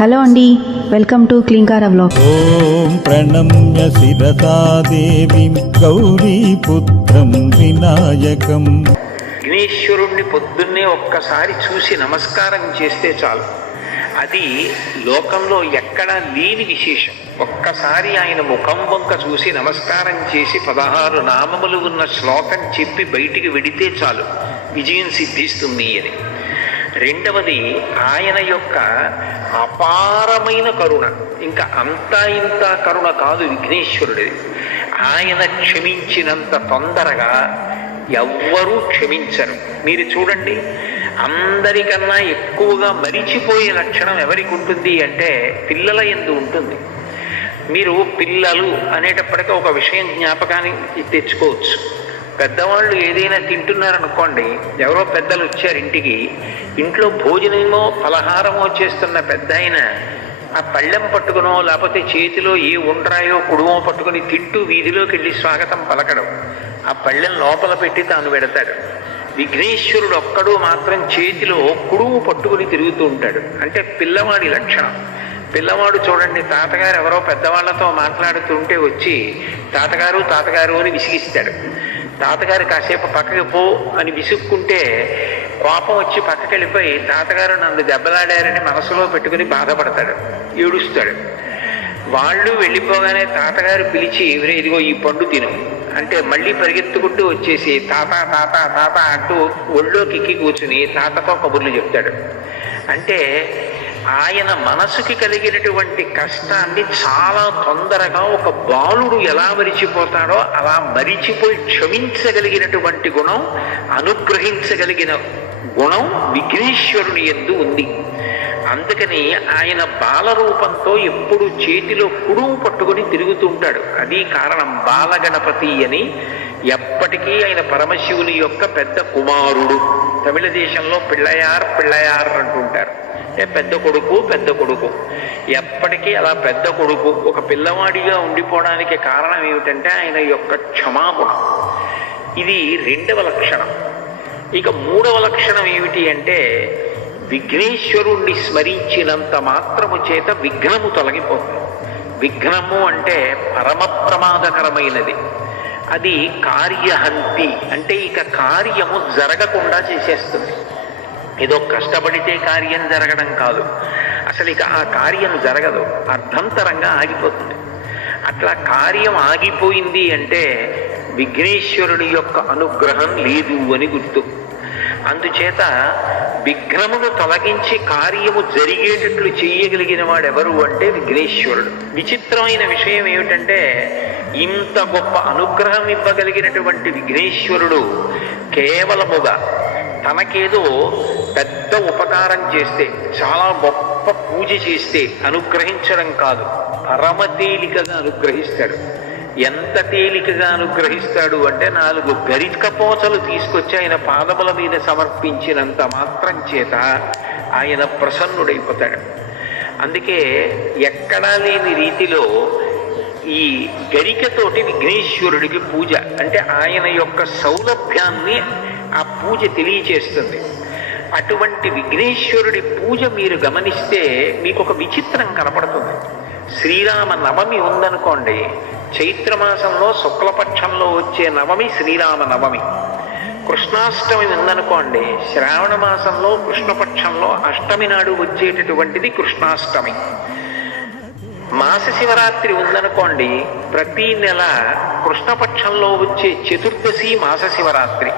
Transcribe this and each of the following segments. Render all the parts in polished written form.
Hello అండి, welcome to Klinkara vlog. ఓం ప్రణమ్య శిరసా దేవీం గౌరీపుత్రం వినాయకం. విఘ్నేశ్వరుణ్ణి పొద్దున్నే ఒక్కసారి చూసి నమస్కారం చేస్తే చాలు. అది లోకంలో ఎక్కడా లేని విశేషం. ఒక్కసారి ఆయన ముఖం వంక చూసి నమస్కారం చేసి 16 నామములు ఉన్న శ్లోకం చెప్పి బయటికి వెడితే చాలు, విజయం సిద్ధిస్తుంది అని. రెండవది, ఆయన యొక్క అపారమైన కరుణ. ఇంకా అంతా ఇంత కరుణ కాదు విఘ్నేశ్వరుడిది. ఆయన క్షమించినంత తొందరగా ఎవ్వరూ క్షమించరు. మీరు చూడండి, అందరికన్నా ఎక్కువగా మరిచిపోయే లక్షణం ఎవరికి ఉంటుంది అంటే పిల్లల యందు ఉంటుంది. మీరు పిల్లలు అనేటప్పటికీ ఒక విషయం జ్ఞాపకానికి తెచ్చుకోవచ్చు. పెద్దవాళ్ళు ఏదైనా తింటున్నారనుకోండి, ఎవరో పెద్దలు వచ్చారు ఇంటికి, ఇంట్లో భోజనమో ఫలహారమో చేస్తున్న పెద్ద ఆయన ఆ పళ్ళెం పట్టుకునో లేకపోతే చేతిలో ఏ ఉండ్రాయో కుడుమో పట్టుకుని తింటూ వీధిలోకి వెళ్ళి స్వాగతం పలకడం, ఆ పళ్ళెం లోపల పెట్టి తాను పెడతాడు. విఘ్నేశ్వరుడు ఒక్కడు మాత్రం చేతిలో కుడుము పట్టుకుని తిరుగుతూ ఉంటాడు. అంటే పిల్లవాడి లక్షణం. పిల్లవాడు చూడండి, తాతగారు ఎవరో పెద్దవాళ్లతో మాట్లాడుతుంటే వచ్చి తాతగారు తాతగారు అని విసిగిస్తాడు. తాతగారు కాసేపు పక్కకి పో అని విసుక్కుంటే కోపం వచ్చి పక్కకి వెళ్ళిపోయి తాతగారు నన్ను దెబ్బలాడారని మనసులో పెట్టుకుని బాధపడతాడు, ఏడుస్తాడు. వాళ్ళు వెళ్ళిపోగానే తాతగారు పిలిచి, ఇదిగో ఈ పండు తిను అంటే మళ్ళీ పరిగెత్తుకుంటూ వచ్చేసి తాత తాత తాత అంటూ ఒళ్ళోకి ఎక్కి కూర్చుని తాతతో కబుర్లు చెప్తాడు. అంటే ఆయన మనసుకి కలిగినటువంటి కష్టాన్ని చాలా తొందరగా ఒక బాలుడు ఎలా మరిచిపోతాడో అలా మరిచిపోయి క్షమించగలిగినటువంటి గుణం, అనుగ్రహించగలిగిన గుణం విఘ్నేశ్వరుని యందు ఉంది. అందుకని ఆయన బాలరూపంతో ఎప్పుడు చేతిలో కుడుము పట్టుకుని తిరుగుతూ ఉంటాడు. అది కారణం. బాలగణపతి అని ఎప్పటికీ ఆయన పరమశివుని యొక్క పెద్ద కుమారుడు. తమిళ దేశంలో పిళ్ళయార్ పిళ్ళయార్ అంటుంటారు. పెద్ద కొడుకు పెద్ద కొడుకు, ఎప్పటికీ అలా పెద్ద కొడుకు ఒక పిల్లవాడిగా ఉండిపోవడానికి కారణం ఏమిటంటే ఆయన యొక్క క్షమాగుణం. ఇది రెండవ లక్షణం. ఇక మూడవ లక్షణం ఏమిటి అంటే విఘ్నేశ్వరుణ్ణి స్మరించినంత మాత్రము చేత విఘ్నము తొలగిపోతుంది. విఘ్నము అంటే పరమ ప్రమాదకరమైనది. అది కార్యహంతి, అంటే ఇక కార్యము జరగకుండా చేసేస్తుంది. ఏదో కష్టపడితే కార్యం జరగడం కాదు, అసలు ఇక ఆ కార్యం జరగదు, అర్ధంతరంగా ఆగిపోతుంది. అట్లా కార్యం ఆగిపోయింది అంటే విఘ్నేశ్వరుడి యొక్క అనుగ్రహం లేదు అని గుర్తు. అందుచేత విఘ్నమును తొలగించి కార్యము జరిగేటట్లు చేయగలిగిన వాడెవరు అంటే విఘ్నేశ్వరుడు. విచిత్రమైన విషయం ఏమిటంటే ఇంత గొప్ప అనుగ్రహం ఇవ్వగలిగినటువంటి విఘ్నేశ్వరుడు కేవలముగా తనకేదో పెద్ద ఉపకారం చేస్తే, చాలా గొప్ప పూజ చేస్తే అనుగ్రహించడం కాదు, పరమ తేలికగా అనుగ్రహిస్తాడు. ఎంత తేలికగా అనుగ్రహిస్తాడు అంటే 4 గరికపోచలు తీసుకొచ్చి ఆయన పాదముల మీద సమర్పించినంత మాత్రం చేత ఆయన ప్రసన్నుడైపోతాడు. అందుకే ఎక్కడా లేని రీతిలో ఈ గరికతోటి విఘ్నేశ్వరుడికి పూజ, అంటే ఆయన యొక్క సౌలభ్యాన్ని ఆ పూజ తెలియచేస్తుంది. అటువంటి విఘ్నేశ్వరుడి పూజ మీరు గమనిస్తే మీకు ఒక విచిత్రం కనపడుతుంది. శ్రీరామ నవమి ఉందనుకోండి, చైత్రమాసంలో శుక్లపక్షంలో వచ్చే నవమి శ్రీరామ నవమి. కృష్ణాష్టమి ఉందనుకోండి, శ్రావణ మాసంలో కృష్ణపక్షంలో అష్టమి నాడు వచ్చేటటువంటిది కృష్ణాష్టమి. మాస శివరాత్రి ఉందనుకోండి, ప్రతి నెల కృష్ణపక్షంలో వచ్చే చతుర్దశి మాస శివరాత్రి.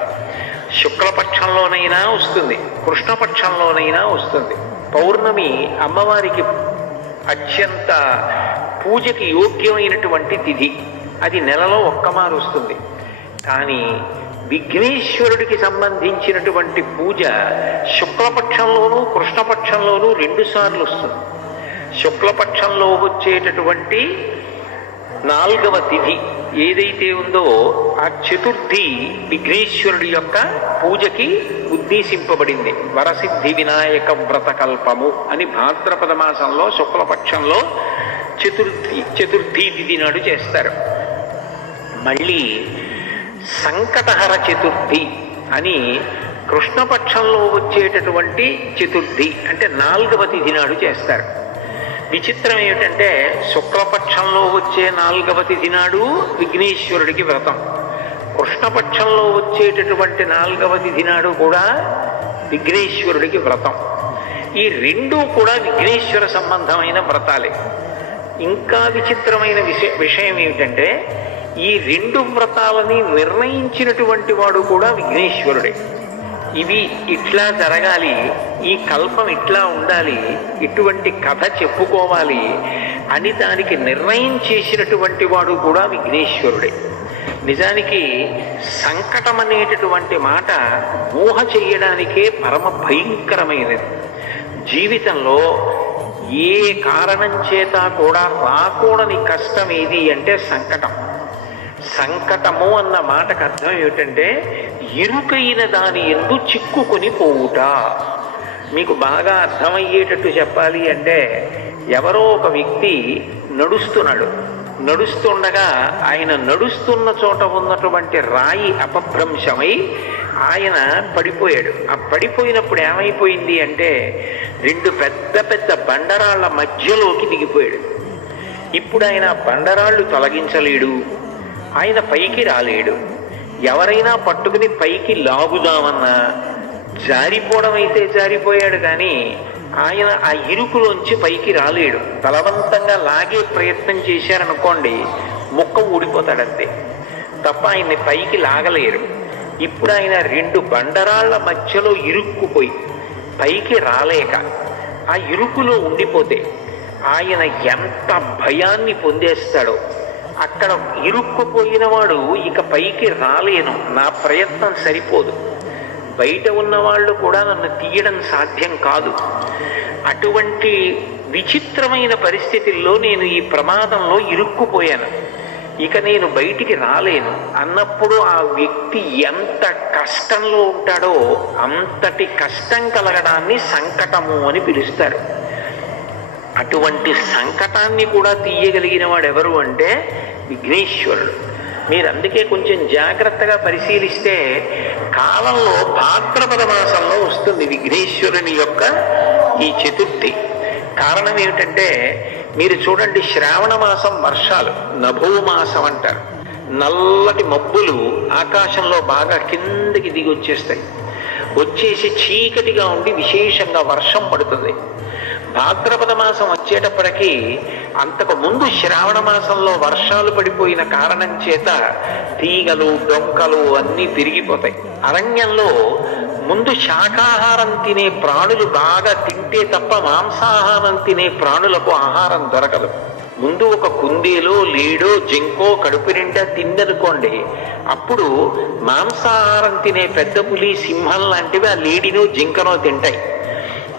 శుక్లపక్షంలోనైనా వస్తుంది, కృష్ణపక్షంలోనైనా వస్తుంది. పౌర్ణమి అమ్మవారికి అత్యంత పూజకి యోగ్యమైనటువంటి తిథి, అది నెలలో ఒక్కమారు వస్తుంది. కానీ విఘ్నేశ్వరుడికి సంబంధించినటువంటి పూజ శుక్లపక్షంలోనూ కృష్ణపక్షంలోనూ 2 సార్లు వస్తుంది. శుక్లపక్షంలో వచ్చేటటువంటి 4వ తిథి ఏదైతే ఉందో ఆ చతుర్థి విఘ్నేశ్వరుడి యొక్క పూజకి ఉద్దేశింపబడింది. వరసిద్ధి వినాయక వ్రతకల్పము అని భాద్రపద మాసంలో శుక్లపక్షంలో చతుర్థి తిథి నాడు చేస్తారు. మళ్ళీ సంకటహర చతుర్థి అని కృష్ణపక్షంలో వచ్చేటటువంటి చతుర్థి అంటే 4వ తిథి నాడు చేస్తారు. విచిత్రం ఏమిటంటే శుక్లపక్షంలో వచ్చే 4వ తిథి నాడు విఘ్నేశ్వరుడికి వ్రతం, కృష్ణపక్షంలో వచ్చేటటువంటి 4వ తిథి నాడు కూడా విఘ్నేశ్వరుడికి వ్రతం. ఈ రెండూ కూడా విఘ్నేశ్వర సంబంధమైన వ్రతాలే. ఇంకా విచిత్రమైన విషయం ఏమిటంటే ఈ 2 వ్రతాలని నిర్ణయించినటువంటి వాడు కూడా విఘ్నేశ్వరుడే. ఇవి ఇట్లా జరగాలి, ఈ కల్పం ఇట్లా ఉండాలి, ఇటువంటి కథ చెప్పుకోవాలి అని దానికి నిర్ణయం చేసినటువంటి వాడు కూడా విఘ్నేశ్వరుడే. నిజానికి సంకటం అనేటటువంటి మాట ఊహ చెయ్యడానికే పరమ భయంకరమైనది. జీవితంలో ఏ కారణం చేత కూడా రాకూడని కష్టం ఏది అంటే సంకటం. సంకటము అన్న మాటకు అర్థం ఏమిటంటే ఇరుకైన దాని యందు చిక్కుకొని పోవుట. మీకు బాగా అర్థమయ్యేటట్టు చెప్పాలి అంటే ఎవరో ఒక వ్యక్తి నడుస్తుండగా ఆయన నడుస్తున్న చోట ఉన్నటువంటి రాయి అపభ్రంశమై ఆయన పడిపోయాడు. ఆ పడిపోయినప్పుడు ఏమైపోయింది అంటే 2 పెద్ద పెద్ద బండరాళ్ల మధ్యలోకి దిగిపోయాడు. ఇప్పుడు ఆయన బండరాళ్ళు తొలగించలేడు, ఆయన పైకి రాలేడు. ఎవరైనా పట్టుకుని పైకి లాగుదామన్నా జారిపోవడం అయితే జారిపోయాడు, కానీ ఆయన ఆ ఇరుకులోంచి పైకి రాలేడు. బలవంతంగా లాగే ప్రయత్నం చేశారనుకోండి ముక్క ఊడిపోతాడంతే తప్ప ఆయన్ని పైకి లాగలేరు. ఇప్పుడు ఆయన 2 బండరాళ్ల మధ్యలో ఇరుక్కుపోయి పైకి రాలేక ఆ ఇరుకులో ఉండిపోతే ఆయన ఎంత భయాన్ని పొందేస్తాడో. అక్కడ ఇరుక్కుపోయిన వాడు ఇక పైకి రాలేను, నా ప్రయత్నం సరిపోదు, బయట ఉన్న వాళ్ళు కూడా నన్ను తీయడం సాధ్యం కాదు, అటువంటి విచిత్రమైన పరిస్థితుల్లో నేను ఈ ప్రమాదంలో ఇరుక్కుపోయాను, ఇక నేను బయటికి రాలేను అన్నప్పుడు ఆ వ్యక్తి ఎంత కష్టంలో ఉంటాడో అంతటి కష్టం కలగడాన్ని సంకటము అని పిలుస్తారు. అటువంటి సంకటాన్ని కూడా తీయగలిగిన వాడు ఎవరు అంటే విఘ్నేశ్వరుడు. మీరు అందుకే కొంచెం జాగ్రత్తగా పరిశీలిస్తే కాలంలో భాద్రపద మాసంలో వస్తుంది విఘ్నేశ్వరుని యొక్క ఈ చతుర్థి. కారణం ఏమిటంటే మీరు చూడండి, శ్రావణ మాసం వర్షాలు నభో మాసం అంటారు. నల్లటి మబ్బులు ఆకాశంలో బాగా కిందకి దిగి వచ్చేసి చీకటిగా ఉండి విశేషంగా వర్షం పడుతుంది. భాద్రపద మాసం వచ్చేటప్పటికీ అంతకు ముందు శ్రావణ మాసంలో వర్షాలు పడిపోయిన కారణం చేత తీగలు డొంకలు అన్నీ తిరిగిపోతాయి. అరణ్యంలో ముందు శాకాహారం తినే ప్రాణులు బాగా తింటే తప్ప మాంసాహారం తినే ప్రాణులకు ఆహారం దొరకదు. ముందు ఒక కుందేలో లేడో జింకో కడుపు నిండా తిందనుకోండి, అప్పుడు మాంసాహారం తినే పెద్ద పులి సింహం లాంటివి ఆ లేడినో జింకనో తింటాయి.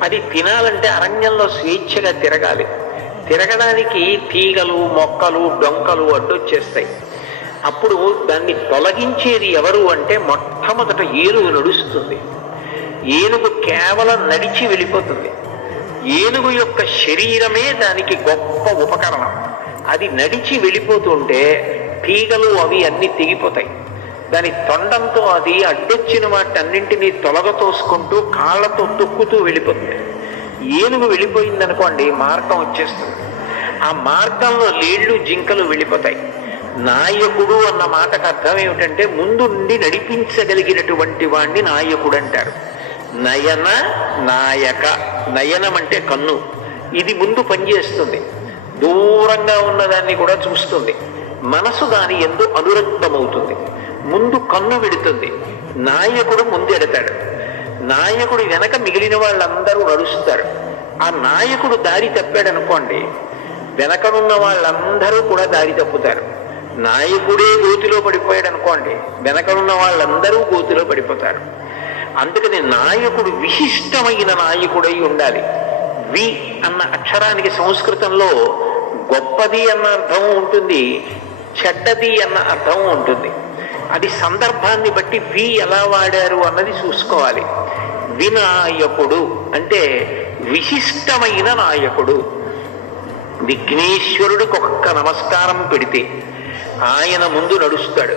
అది తినాలంటే అరణ్యంలో స్వేచ్ఛగా తిరగాలి. తిరగడానికి తీగలు మొక్కలు డొంకలు అడ్డొచ్చేస్తాయి. అప్పుడు దాన్ని తొలగించేది ఎవరు అంటే మొట్టమొదట ఏనుగు నడుస్తుంది. ఏనుగు కేవలం నడిచి వెళ్ళిపోతుంది. ఏనుగు యొక్క శరీరమే దానికి గొప్ప ఉపకరణం. అది నడిచి వెళ్ళిపోతుంటే తీగలు అవి అన్ని తెగిపోతాయి. దాని తొండంతో అది అడ్డొచ్చిన వాటన్నింటినీ తొలగతోసుకుంటూ కాళ్ళతో తొక్కుతూ వెళ్ళిపోతుంది. ఏనుగు వెళ్ళిపోయిందనుకోండి మార్గం వచ్చేస్తుంది. ఆ మార్గంలో లేళ్ళు జింకలు వెళ్ళిపోతాయి. నాయకుడు అన్న మాటకు అర్థం ఏమిటంటే ముందుండి నడిపించగలిగినటువంటి వాణ్ణి నాయకుడు అంటారు. నయన నాయక, నయనం అంటే కన్ను, ఇది ముందు పనిచేస్తుంది, దూరంగా ఉన్నదాన్ని కూడా చూస్తుంది. మనసు దాని యందు అనురక్తమవుతుంది. ముందు కన్ను వెడుతుంది, నాయకుడు ముందెడతాడు. నాయకుడు వెనక మిగిలిన వాళ్ళందరూ నడుస్తారు. ఆ నాయకుడు దారి తప్పాడనుకోండి, వెనకనున్న వాళ్ళందరూ కూడా దారి తప్పుతారు. నాయకుడే గోతిలో పడిపోయాడు అనుకోండి, వెనకనున్న వాళ్ళందరూ గోతిలో పడిపోతారు. అందుకని నాయకుడు విశిష్టమైన నాయకుడై ఉండాలి. వి అన్న అక్షరానికి సంస్కృతంలో గొప్పది అన్న అర్థం ఉంటుంది, చెడ్డది అన్న అర్థం ఉంటుంది. అది సందర్భాన్ని బట్టి వి ఎలా వాడారు అన్నది చూసుకోవాలి. వినాయకుడు అంటే విశిష్టమైన నాయకుడు. విఘ్నేశ్వరుడికి ఒక్క నమస్కారం పెడితే ఆయన ముందు నడుస్తాడు.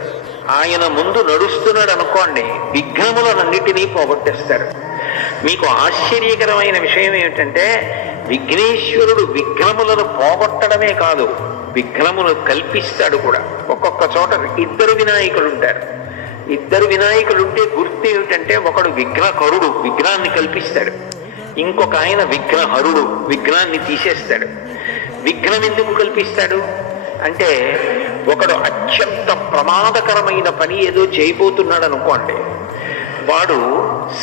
ఆయన ముందు నడుస్తున్నాడు అనుకోండి, విఘ్నములన్నిటినీ పోగొట్టేస్తాడు. మీకు ఆశ్చర్యకరమైన విషయం ఏమిటంటే విఘ్నేశ్వరుడు విఘ్నములను పోగొట్టడమే కాదు, విఘ్నమును కల్పిస్తాడు కూడా. ఒక్కొక్క చోట ఇద్దరు వినాయకులు ఉంటారు. ఇద్దరు వినాయకులుంటే గుర్తు ఏమిటంటే ఒకడు విఘ్నకరుడు, విఘ్నాన్ని కల్పిస్తాడు. ఇంకొక ఆయన విఘ్నహరుడు, విఘ్నాన్ని తీసేస్తాడు. విఘ్నం ఎందుకు కల్పిస్తాడు అంటే ఒకడు అత్యంత ప్రమాదకరమైన పని ఏదో చేయబోతున్నాడు అనుకోండి, వాడు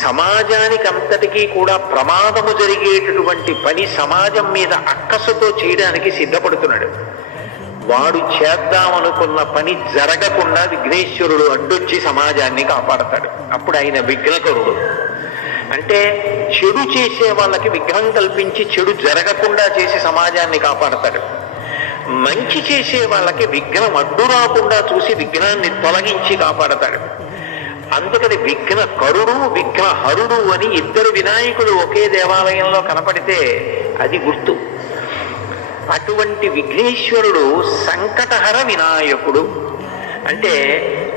సమాజానికి అంతటికీ కూడా ప్రమాదము జరిగేటటువంటి పని సమాజం మీద అక్కసుతో చేయడానికి సిద్ధపడుతున్నాడు. వాడు చేద్దామనుకున్న పని జరగకుండా విఘ్నేశ్వరుడు అడ్డొచ్చి సమాజాన్ని కాపాడతాడు. అప్పుడు ఆయన విఘ్నకరుడు. అంటే చెడు చేసే వాళ్ళకి విఘ్నం కల్పించి చెడు జరగకుండా చేసి సమాజాన్ని కాపాడతాడు. మంచి చేసే వాళ్ళకి విఘ్నం అడ్డు రాకుండా చూసి విఘ్నాన్ని తొలగించి కాపాడతాడు. అందుకని విఘ్నకరుడు విఘ్నహరుడు అని ఇద్దరు వినాయకులు ఒకే దేవాలయంలో కనపడితే అది గుర్తు. అటువంటి విఘ్నేశ్వరుడు సంకటహర వినాయకుడు. అంటే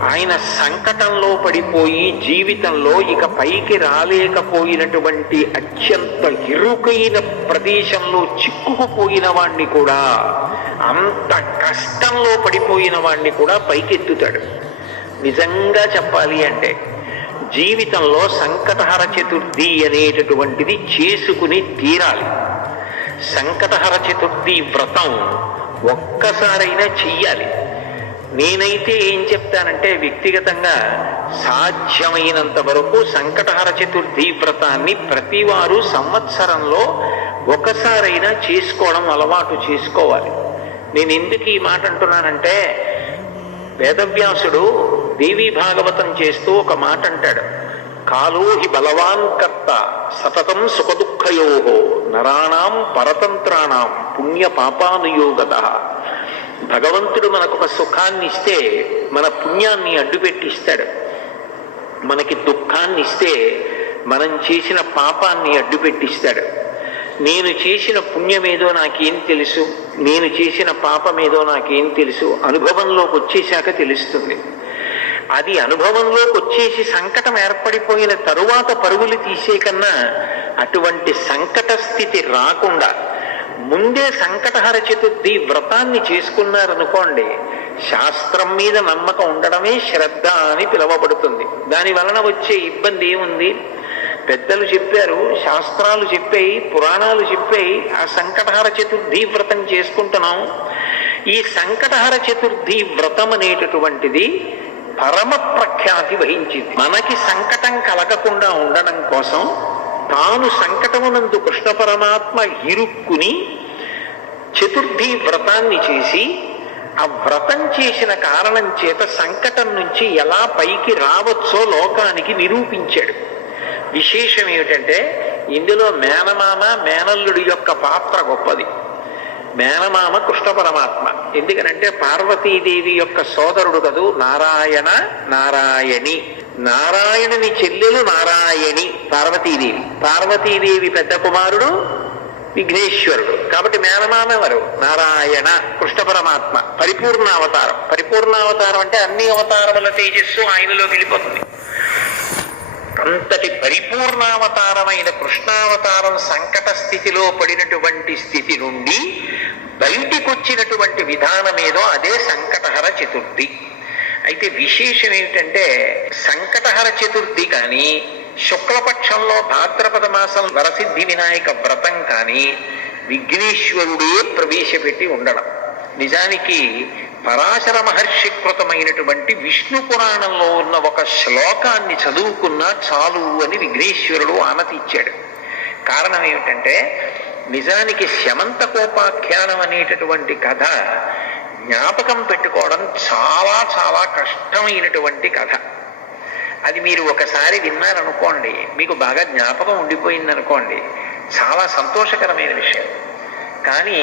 ఆయన సంకటంలో పడిపోయి జీవితంలో ఇక పైకి రాలేకపోయినటువంటి అత్యంత ఇరుకైన ప్రదేశంలో చిక్కుకుపోయిన వాణ్ణి కూడా, అంత కష్టంలో పడిపోయిన వాణ్ణి కూడా పైకెత్తుతాడు. నిజంగా చెప్పాలి అంటే జీవితంలో సంకటహర చతుర్థి అనేటటువంటిది చేసుకుని తీరాలి. సంకటహర చతుర్థి వ్రతం ఒక్కసారైనా చెయ్యాలి. నేనైతే ఏం చెప్తానంటే వ్యక్తిగతంగా సాధ్యమైనంత వరకు సంకటహర చతుర్థి వ్రతాన్ని ప్రతివారు సంవత్సరంలో ఒకసారైనా చేసుకోవడం అలవాటు చేసుకోవాలి. నేను ఎందుకు ఈ మాట అంటున్నానంటే వేదవ్యాసుడు దేవీ భాగవతం చేస్తూ ఒక మాట అంటాడు, కాలో హి బలవాన్ కర్త సతతం సుఖదుఃఖయోహో నరాణాం పరతంత్రాణం పుణ్య పాపానుయోగత. భగవంతుడు మనకు ఒక సుఖాన్ని ఇస్తే మన పుణ్యాన్ని అడ్డుపెట్టిస్తాడు. మనకి దుఃఖాన్ని ఇస్తే మనం చేసిన పాపాన్ని అడ్డుపెట్టిస్తాడు. నేను చేసిన పుణ్యమేదో నాకేం తెలుసు, నేను చేసిన పాపమేదో నాకేం తెలుసు, అనుభవంలోకి వచ్చేశాక తెలుస్తుంది. అది అనుభవంలోకి వచ్చేసి సంకటం ఏర్పడిపోయిన తరువాత పరుగులు తీసే కన్నా అటువంటి సంకట స్థితి రాకుండా ముందే సంకటహర చతుర్థి వ్రతాన్ని చేసుకున్నారనుకోండి, శాస్త్రం మీద నమ్మకం ఉండడమే శ్రద్ధ అని పిలువబడుతుంది. దాని వలన వచ్చే ఇబ్బంది ఏముంది? పెద్దలు చెప్పారు, శాస్త్రాలు చెప్పాయి, పురాణాలు చెప్పాయి, ఆ సంకటహర చతుర్థి వ్రతం చేసుకుంటున్నాం. ఈ సంకటహర చతుర్థి వ్రతం అనేటటువంటిది పరమ ప్రఖ్యాతి వహించింది. మనకి సంకటం కలగకుండా ఉండడం కోసం తాను సంకటమునందు కృష్ణ పరమాత్మ ఇరుక్కుని చతుర్థి వ్రతాన్ని చేసి ఆ వ్రతం చేసిన కారణం చేత సంకటం నుంచి ఎలా పైకి రావచ్చో లోకానికి నిరూపించాడు. విశేషం ఏమిటంటే ఇందులో మేనమామ మేనల్లుడి యొక్క పాత్ర గొప్పది. మేనమామ కృష్ణ పరమాత్మ. ఎందుకనంటే పార్వతీదేవి యొక్క సోదరుడు కదూ నారాయణ నారాయణి. నారాయణుని చెల్లెలు నారాయణి పార్వతీదేవి. పార్వతీదేవి పెద్ద కుమారుడు విఘ్నేశ్వరుడు. కాబట్టి మేనమామ ఎవరు? నారాయణ కృష్ణ పరమాత్మ. పరిపూర్ణావతారం. పరిపూర్ణావతారం అంటే అన్ని అవతారముల తేజస్సు ఆయనలో వెళ్ళిపోతుంది. అంతటి పరిపూర్ణావతారమైన కృష్ణావతారం సంకట స్థితిలో పడినటువంటి స్థితి నుండి బయటికొచ్చినటువంటి విధానమేదో అదే సంకటహర చతుర్థి. అయితే విశేషం ఏమిటంటే సంకటహర చతుర్థి కానీ శుక్లపక్షంలో భాద్రపద మాసం వరసిద్ధి వినాయక వ్రతం కానీ విఘ్నేశ్వరుడే ప్రవేశపెట్టి ఉండడం. నిజానికి పరాశర మహర్షి కృతమైనటువంటి విష్ణు పురాణంలో ఉన్న ఒక శ్లోకాన్ని చదువుకున్నా చాలు అని విఘ్నేశ్వరుడు ఆనతి ఇచ్చాడు. కారణం ఏమిటంటే నిజానికి శమంతకోపాఖ్యానం అనేటటువంటి కథ జ్ఞాపకం పెట్టుకోవడం చాలా చాలా కష్టమైనటువంటి కథ. అది మీరు ఒకసారి విన్నారనుకోండి, మీకు బాగా జ్ఞాపకం ఉండిపోయిందనుకోండి, చాలా సంతోషకరమైన విషయం. కానీ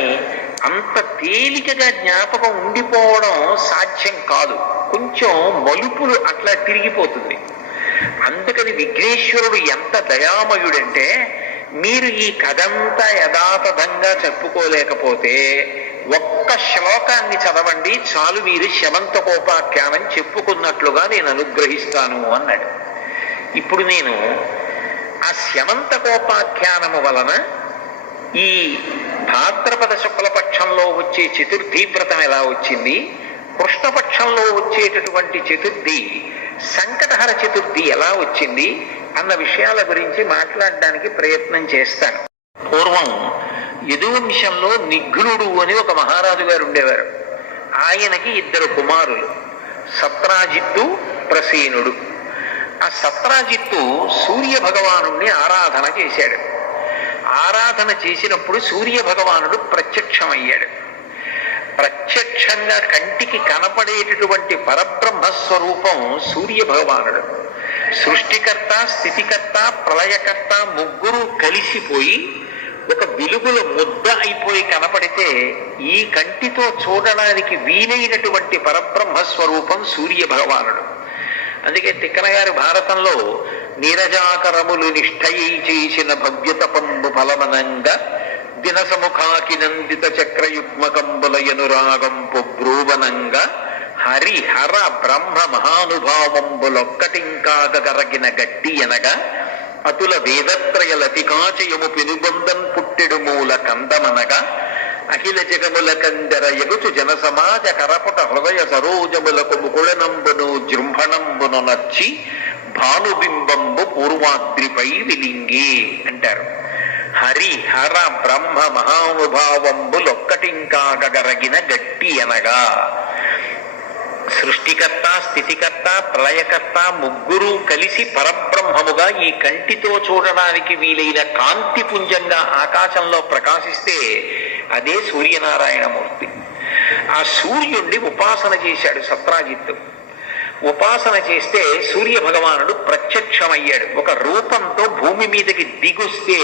అంత తేలికగా జ్ఞాపకం ఉండిపోవడం సాధ్యం కాదు. కొంచెం మలుపులు అట్లా తిరిగిపోతుంది. అందుకని విఘ్నేశ్వరుడు ఎంత దయామయుడంటే మీరు ఈ కథంతా యథాతథంగా చెప్పుకోలేకపోతే ఒక్క శ్లోకాన్ని చదవండి చాలు, మీరు శమంతకోపాఖ్యానం చెప్పుకున్నట్లుగా నేను అనుగ్రహిస్తాను అన్నాడు. ఇప్పుడు నేను ఆ స్యమంతకోపాఖ్యానము వలన ఈ భాద్రపద శుక్లపక్షంలో వచ్చే చతుర్థి వ్రతం ఎలా వచ్చింది, కృష్ణపక్షంలో వచ్చేటటువంటి చతుర్థి సంకటహర చతుర్థి ఎలా వచ్చింది అన్న విషయాల గురించి మాట్లాడడానికి ప్రయత్నం చేస్తాను. పూర్వం యదువంశంలో నిఘ్నుడు అని ఒక మహారాజు గారు ఉండేవారు. ఆయనకి 2 కుమారులు, సత్రాజిత్తు, ప్రసేనుడు. ఆ సత్రాజిత్తు సూర్య భగవానుణ్ణి ఆరాధన చేశాడు. ఆరాధన చేసినప్పుడు సూర్య భగవానుడు ప్రత్యక్షమయ్యాడు. ప్రత్యక్షంగా కంటికి కనపడేటటువంటి పరబ్రహ్మస్వరూపం సూర్య భగవానుడు. సృష్టికర్త, స్థితికర్త, ప్రళయకర్త ముగ్గురు కలిసిపోయి ఒక వెలుగుల ముద్ద అయిపోయి కనపడితే ఈ కంటితో చూడడానికి వీలైనటువంటి పరబ్రహ్మస్వరూపం సూర్య భగవానుడు. అందుకే తిక్కన గారు భారతంలో నీరజాకరములు నిష్ఠయి చేసిన భవ్యతపంబు ఫలమనంగా దినసముఖాకి నందిత చక్రయుగ్మకంబులయనురాగంపు బ్రూవనంగా హరిహర బ్రహ్మ మహానుభావంబులొక్కటింకాగరగిన గట్టి అనగా అతుల వేదత్రయ లతికాచయము పెనుగొందన్ పుట్టెడు మూల కందమనగా అఖిల జగముల కందర ఎగుచు జన సమాజ కరపుట హృదయ సరోజములకు ముకుళనంబును జృంభణంబును నచ్చి భానుబింబంబు పూర్వాద్రిపై విలింగి అంటారు. హరి హర బ్రహ్మ మహానుభావంబులొక్కటింకాగరగిన గట్టి అనగా సృష్టికర్త, స్థితికర్త, ప్రళయకర్త ముగ్గురు కలిసి పరబ్రహ్మముగా ఈ కంటితో చూడడానికి వీలైన కాంతిపుంజంగా ఆకాశంలో ప్రకాశిస్తే అదే సూర్యనారాయణమూర్తి. ఆ సూర్యుణ్ణి ఉపాసన చేశాడు సత్రాజిత్తు. ఉపాసన చేస్తే సూర్య భగవానుడు ప్రత్యక్షమయ్యాడు. ఒక రూపంతో భూమి మీదకి దిగొస్తే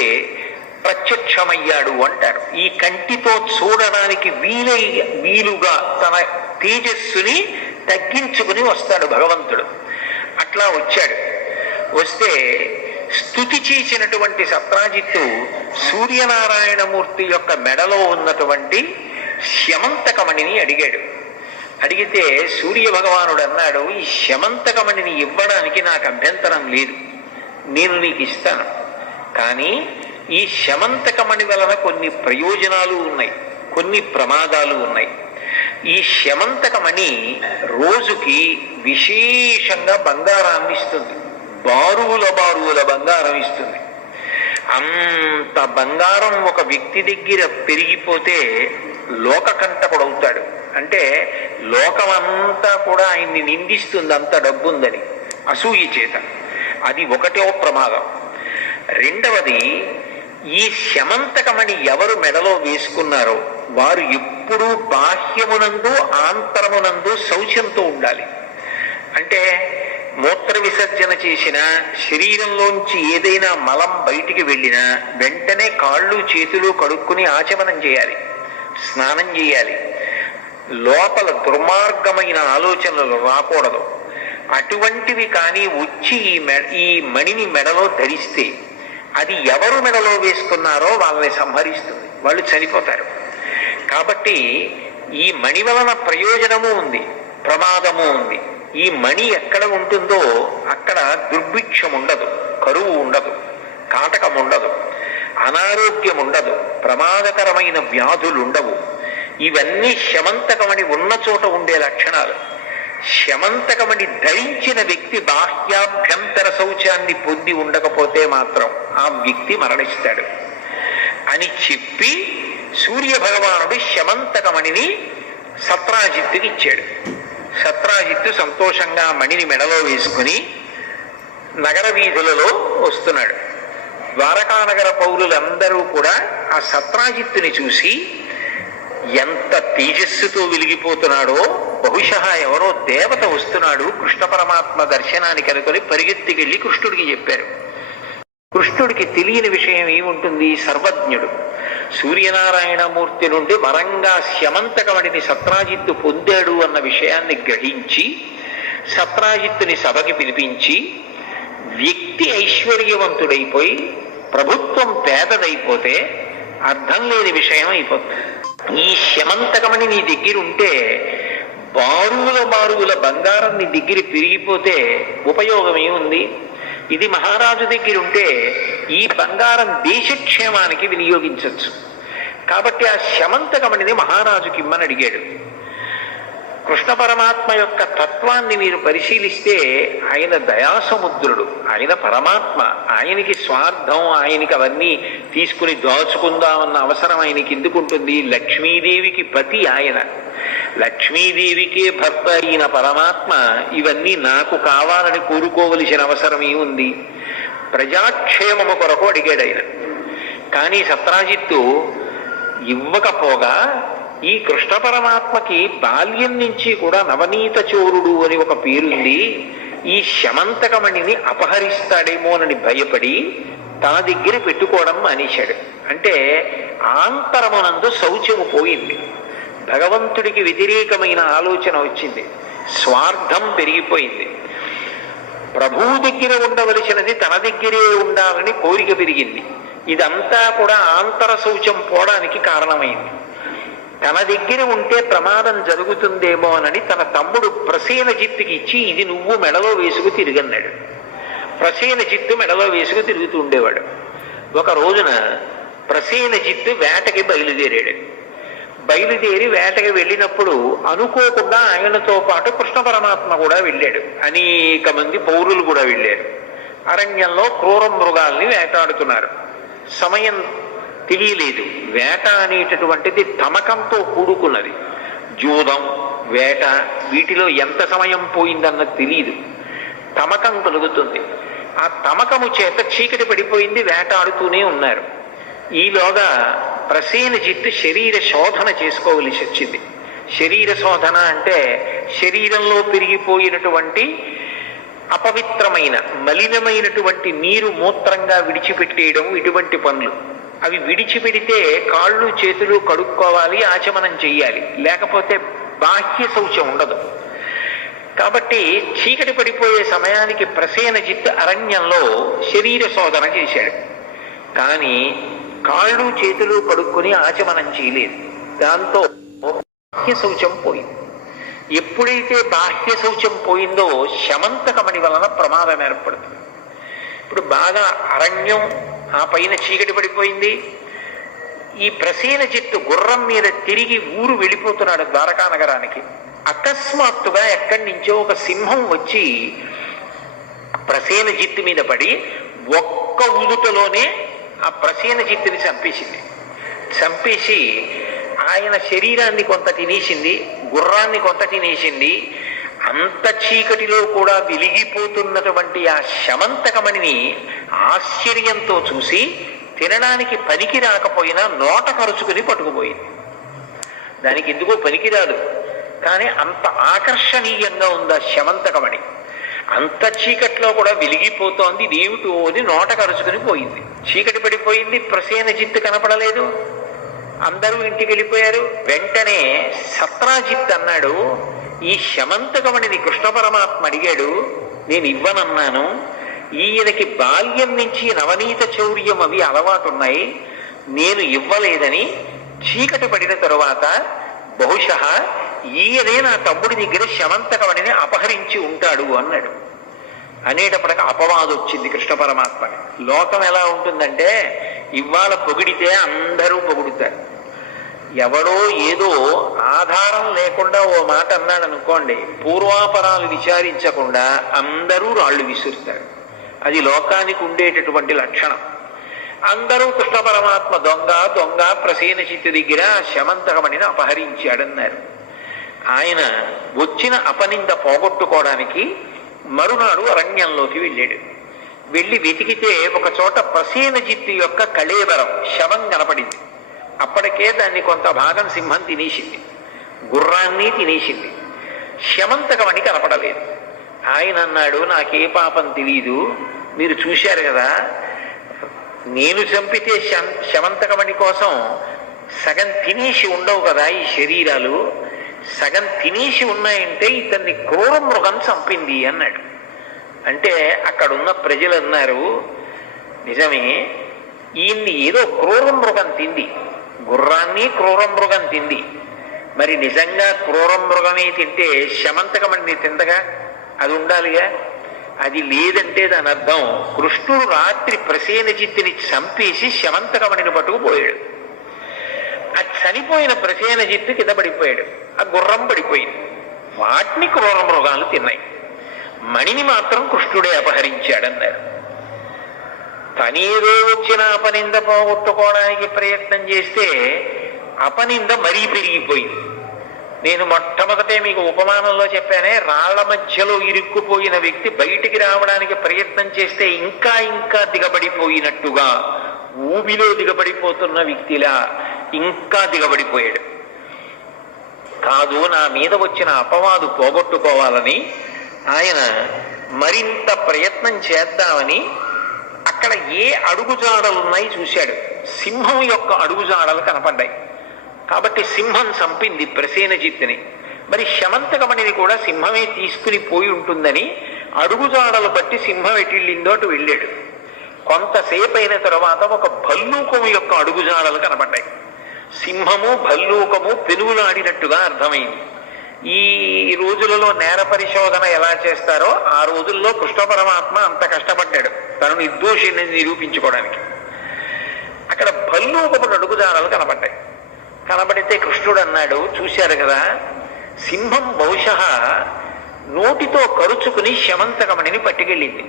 ప్రత్యక్షమయ్యాడు అంటారు. ఈ కంటితో చూడడానికి వీలుగా తన తేజస్సుని తగ్గించుకుని వస్తాడు భగవంతుడు. అట్లా వచ్చాడు. వస్తే స్తుతి చేసినటువంటి సత్రాజిత్తు సూర్యనారాయణమూర్తి యొక్క మెడలో ఉన్నటువంటి శమంతకమణిని అడిగాడు. అడిగితే సూర్య భగవానుడు అన్నాడు, ఈ శమంతకమణిని ఇవ్వడానికి నాకు అభ్యంతరం లేదు, నేను నీకు ఇస్తాను. కానీ ఈ శమంతకమణి వలన కొన్ని ప్రయోజనాలు ఉన్నాయి, కొన్ని ప్రమాదాలు ఉన్నాయి. ఈ శమంతకమణి రోజుకి విశేషంగా బంగారాన్ని ఇస్తుంది, బారువుల బంగారం ఇస్తుంది. అంత బంగారం ఒక వ్యక్తి దగ్గర పెరిగిపోతే లోకకంటకుడవుతాడు. అంటే లోకమంతా కూడా ఆయన్ని నిందిస్తుంది, అంత డబ్బుందని అసూయ చేత. అది ఒకటో ప్రమాదం. రెండవది, ఈ శమంతకమణి ఎవరు మెడలో వేసుకున్నారో వారు ఎప్పుడూ బాహ్యమునందు ఆంతరమునందు శౌచంతో ఉండాలి. అంటే మూత్ర విసర్జన చేసిన, శరీరంలోంచి ఏదైనా మలం బయటికి వెళ్ళినా వెంటనే కాళ్ళు చేతులు కడుక్కుని ఆచమనం చేయాలి, స్నానం చేయాలి. లోపల దుర్మార్గమైన ఆలోచనలు రాకూడదు. అటువంటివి కానీ వచ్చి ఈ మణిని మెడలో ధరిస్తే అది ఎవరు మెడలో వేసుకున్నారో వాళ్ళని సంహరిస్తుంది, వాళ్ళు చనిపోతారు. కాబట్టి ఈ మణి వలన ప్రయోజనము ఉంది, ప్రమాదము ఉంది. ఈ మణి ఎక్కడ ఉంటుందో అక్కడ దుర్భిక్షం ఉండదు, కరువు ఉండదు, కాటకం ఉండదు, అనారోగ్యం ఉండదు, ప్రమాదకరమైన వ్యాధులు ఉండవు. ఇవన్నీ శమంతకమణి ఉన్న చోట ఉండే లక్షణాలు. శమంతకమణి ధరించిన వ్యక్తి బాహ్యాభ్యంతర శౌచాన్ని పొంది ఉండకపోతే మాత్రం ఆ వ్యక్తి మరణిస్తాడు అని చెప్పి సూర్య భగవానుడు శమంతకమణిని సత్రాజిత్తుకి ఇచ్చాడు. సత్రాజిత్తు సంతోషంగా మణిని మెడలో వేసుకుని నగర వీధులలో వస్తున్నాడు. ద్వారకానగర పౌరులందరూ కూడా ఆ సత్రాజిత్తుని చూసి ఎంత తేజస్సుతో వెలిగిపోతున్నాడో, బహుశः ఎవరో దేవత వస్తున్నాడు కృష్ణ పరమాత్మ దర్శనానికి అనుకొని పరిగెత్తికెళ్ళి కృష్ణుడికి చెప్పారు. కృష్ణుడికి తెలియని విషయం ఏముంటుంది? సర్వజ్ఞుడు. సూర్యనారాయణమూర్తి నుండి వరంగా శమంతకమణిని సత్రాజిత్తు పొందాడు అన్న విషయాన్ని గ్రహించి సత్రాజిత్తుని సభకి పిలిపించి, వ్యక్తి ఐశ్వర్యవంతుడైపోయి ప్రభుత్వం పేదదైపోతే అర్థం లేని విషయం అయిపోతుంది. ఈ శమంతకమణి నీ దగ్గర ఉంటే బారువుల బంగారం నీ దగ్గర పెరిగిపోతే ఉపయోగం ఏముంది? ఇది మహారాజు దగ్గర ఉంటే ఈ బంగారం దేశక్షేమానికి వినియోగించవచ్చు. కాబట్టి ఆ శమంతకమణిని మహారాజుకి ఇమ్మని అడిగాడు. కృష్ణ పరమాత్మ యొక్క తత్వాన్ని మీరు పరిశీలిస్తే ఆయన దయాసముద్రుడు, ఆయన పరమాత్మ. ఆయనకి స్వార్థం, ఆయనకి అవన్నీ తీసుకుని దాచుకుందామన్న అవసరం ఆయనకి ఎందుకుంటుంది? లక్ష్మీదేవికి పతి ఆయన, లక్ష్మీదేవికే భర్త అయిన పరమాత్మ ఇవన్నీ నాకు కావాలని కోరుకోవలసిన అవసరం ఏముంది? ప్రజాక్షేమము కొరకు అడిగాడు ఆయన. కానీ సత్రాజిత్తు ఇవ్వకపోగా ఈ కృష్ణ పరమాత్మకి బాల్యం నుంచి కూడా నవనీత చోరుడు అని ఒక పేరుంది. ఈ శమంతకమణిని అపహరిస్తాడేమోనని భయపడి తన దగ్గర పెట్టుకోవడం మానేశాడు. అంటే ఆంతరమునందు శౌచము పోయింది, భగవంతుడికి వ్యతిరేకమైన ఆలోచన వచ్చింది, స్వార్థం పెరిగిపోయింది. ప్రభువు దగ్గర ఉండవలసినది తన దగ్గరే ఉండాలని కోరిక పెరిగింది. ఇదంతా కూడా ఆంతర శౌచం పోవడానికి కారణమైంది. తన దగ్గర ఉంటే ప్రమాదం జరుగుతుందేమోనని తన తమ్ముడు ప్రసేనజిత్తుకి ఇచ్చి ఇది నువ్వు మెడలో వేసుకు తిరిగన్నాడు. ప్రసేనజిత్తు మెడలో వేసుకు తిరుగుతూ ఉండేవాడు. ఒక రోజున ప్రసేనజిత్తు వేటకి బయలుదేరాడు. బయలుదేరి వేటకి వెళ్ళినప్పుడు అనుకోకుండా ఆయనతో పాటు కృష్ణ పరమాత్మ కూడా వెళ్ళాడు. అనేక మంది పౌరులు కూడా వెళ్ళారు. అరణ్యంలో క్రూర మృగాల్ని వేటాడుతున్నారు. సమయం తెలియలేదు. వేట అనేటటువంటిది తమకంతో కూడుకున్నది. జూదం, వేట, వీటిలో ఎంత సమయం పోయిందన్నది తెలియదు. తమకం కలుగుతుంది. ఆ తమకము చేత చీకటి పడిపోయింది, వేటాడుతూనే ఉన్నారు. ఈలోగా ప్రసేనజిత్తు శరీర శోధన చేసుకోవలసి వచ్చింది. శరీర శోధన అంటే శరీరంలో పెరిగిపోయినటువంటి అపవిత్రమైన మలినమైనటువంటి నీరు మూత్రంగా విడిచిపెట్టేయడం, ఇటువంటి పనులు. అవి విడిచిపెడితే కాళ్ళు చేతులు కడుక్కోవాలి, ఆచమనం చెయ్యాలి, లేకపోతే బాహ్య శౌచం ఉండదు. కాబట్టి చీకటి పడిపోయే సమయానికి ప్రసేనజిత్ అరణ్యంలో శరీర శోధన చేశాడు. కానీ కాళ్ళు చేతులు కడుక్కొని ఆచమనం చేయలేదు. దాంతో బాహ్య శౌచం పోయింది. ఎప్పుడైతే బాహ్య శౌచం పోయిందో శమంతకమణి వలన ప్రమాదం ఏర్పడుతుంది. ఇప్పుడు బాగా అరణ్యం, ఆ పైన చీకటి పడిపోయింది. ఈ ప్రసేనజిత్తు గుర్రం మీద తిరిగి ఊరు వెళ్ళిపోతున్నాడు ద్వారకా నగరానికి. అకస్మాత్తుగా ఎక్కడి నుంచో ఒక సింహం వచ్చి ప్రసేనజిత్తు మీద పడి ఒక్క ఉదుటలోనే ఆ ప్రసేనజిత్తుని చంపేసి ఆయన శరీరాన్ని కొంత తినేసింది, గుర్రాన్ని కొంత తినేసింది. అంత చీకటిలో కూడా వెలిగిపోతున్నటువంటి ఆ శమంతకమణిని ఆశ్చర్యంతో చూసి తినడానికి పనికి రాకపోయినా నోట కరుచుకుని పట్టుకుపోయింది. దానికి ఎందుకో పనికిరాదు, కానీ అంత ఆకర్షణీయంగా ఉంది ఆ శమంతకమణి. అంత చీకట్లో కూడా వెలిగిపోతోంది. ఇదేమిటో అని నోట కరుచుకుని పోయింది. చీకటి పడిపోయింది, ప్రసేనజిత్తు కనపడలేదు. అందరూ ఇంటికి వెళ్ళిపోయారు. వెంటనే సత్రాజిత్ అన్నాడు, ఈ శమంతకమణిని కృష్ణ పరమాత్మ అడిగాడు, నేను ఇవ్వనన్నాను. ఈయనకి బాల్యం నుంచి నవనీత చౌర్యం అవి అలవాటున్నాయి, నేను ఇవ్వలేదని చీకటి పడిన తరువాత బహుశः ఈయనే నా తమ్ముడి దగ్గర శమంతకమణిని అపహరించి ఉంటాడు అన్నాడు. అనేటప్పటికి అపవాదం వచ్చింది కృష్ణ పరమాత్మని. లోకం ఎలా ఉంటుందంటే ఇవాళ పొగిడితే అందరూ పొగుడుతారు. ఎవడో ఏదో ఆధారం లేకుండా ఓ మాట అన్నాడు అనుకోండి, పూర్వాపరాలు విచారించకుండా అందరూ రాళ్ళు విసురుతారు. అది లోకానికి ఉండేటటువంటి లక్షణం. అందరూ కృష్ణ పరమాత్మ దొంగ దొంగ ప్రసేనజిత్తు దగ్గర శమంతకమణిని అపహరించాడన్నారు. ఆయన వచ్చిన అపనింద పోగొట్టుకోవడానికి మరునాడు అరణ్యంలోకి వెళ్ళాడు. వెళ్ళి వెతికితే ఒక చోట ప్రసేనజిత్తు యొక్క కళేబరం శవం కనపడింది. అప్పటికే దాన్ని కొంత భాగం సింహం తినేసింది, గుర్రాన్ని తినేసింది. శమంతకమణి కనపడలేదు. ఆయన అన్నాడు, నాకే పాపం తెలీదు, మీరు చూశారు కదా, నేను చంపితే శమంతకమణి కోసం సగం తినేసి ఉండవు కదా ఈ శరీరాలు, సగం తినేసి ఉన్నాయంటే ఇతన్ని క్రూర మృగం చంపింది అన్నాడు. అంటే అక్కడున్న ప్రజలు అన్నారు, నిజమే, ఈయన్ని ఏదో క్రూర మృగం తింది, గుర్రాన్ని క్రూర మృగం తింది. మరి నిజంగా క్రూర మృగమే తింటే శమంతకమణిని తిందగా, అది ఉండాలిగా. అది లేదంటే దాని అర్థం కృష్ణుడు రాత్రి ప్రసేనజిత్తుని చంపేసి శమంతకమణిని పట్టుకుపోయాడు. ఆ చనిపోయిన ప్రసేనజిత్తు కింద పడిపోయాడు. ఆ గుర్రం పడిపోయింది. వాటిని క్రూర మృగాలు తిన్నాయి. మణిని మాత్రం కృష్ణుడే అపహరించాడన్నారు. తనేదో వచ్చిన అపనింద పోగొట్టుకోవడానికి ప్రయత్నం చేస్తే అపనింద మరీ పెరిగిపోయింది. నేను మొట్టమొదటే మీకు ఉపమానంలో చెప్పానే, రాళ్ల మధ్యలో ఇరుక్కుపోయిన వ్యక్తి బయటికి రావడానికి ప్రయత్నం చేస్తే ఇంకా ఇంకా దిగబడిపోయినట్టుగా, ఊబిలో దిగబడిపోతున్న వ్యక్తిలా ఇంకా దిగబడిపోయాడు. కాదు, నా మీద వచ్చిన అపవాదు పోగొట్టుకోవాలని ఆయన మరింత ప్రయత్నం చేద్దామని అక్కడ ఏ అడుగుజాడలున్నాయి చూశాడు. సింహం యొక్క అడుగుజాడలు కనపడ్డాయి. కాబట్టి సింహం చంపింది ప్రసేనజిత్తుని. మరి శమంతకమణిని కూడా సింహమే తీసుకుని పోయి ఉంటుందని అడుగుజాడలు బట్టి సింహం ఎటిళ్ళిందో అటు వెళ్ళాడు. కొంతసేపు అయిన తర్వాత ఒక భల్లూకము యొక్క అడుగుజాడలు కనపడ్డాయి. సింహము భల్లూకము పెనుగులాడినట్టుగా అర్థమైంది. ఈ రోజులలో నేర పరిశోధన ఎలా చేస్తారో ఆ రోజుల్లో కృష్ణ పరమాత్మ అంత కష్టపడ్డాడు తను నిర్దోషిని నిరూపించుకోవడానికి. అక్కడ భల్లూకముడు అడుగుజాడలు కనపడ్డాయి. కనబడితే కృష్ణుడు అన్నాడు, చూశారు కదా, సింహం బహుశः నోటితో కరుచుకుని శమంతకమణిని పట్టుకెళ్ళింది.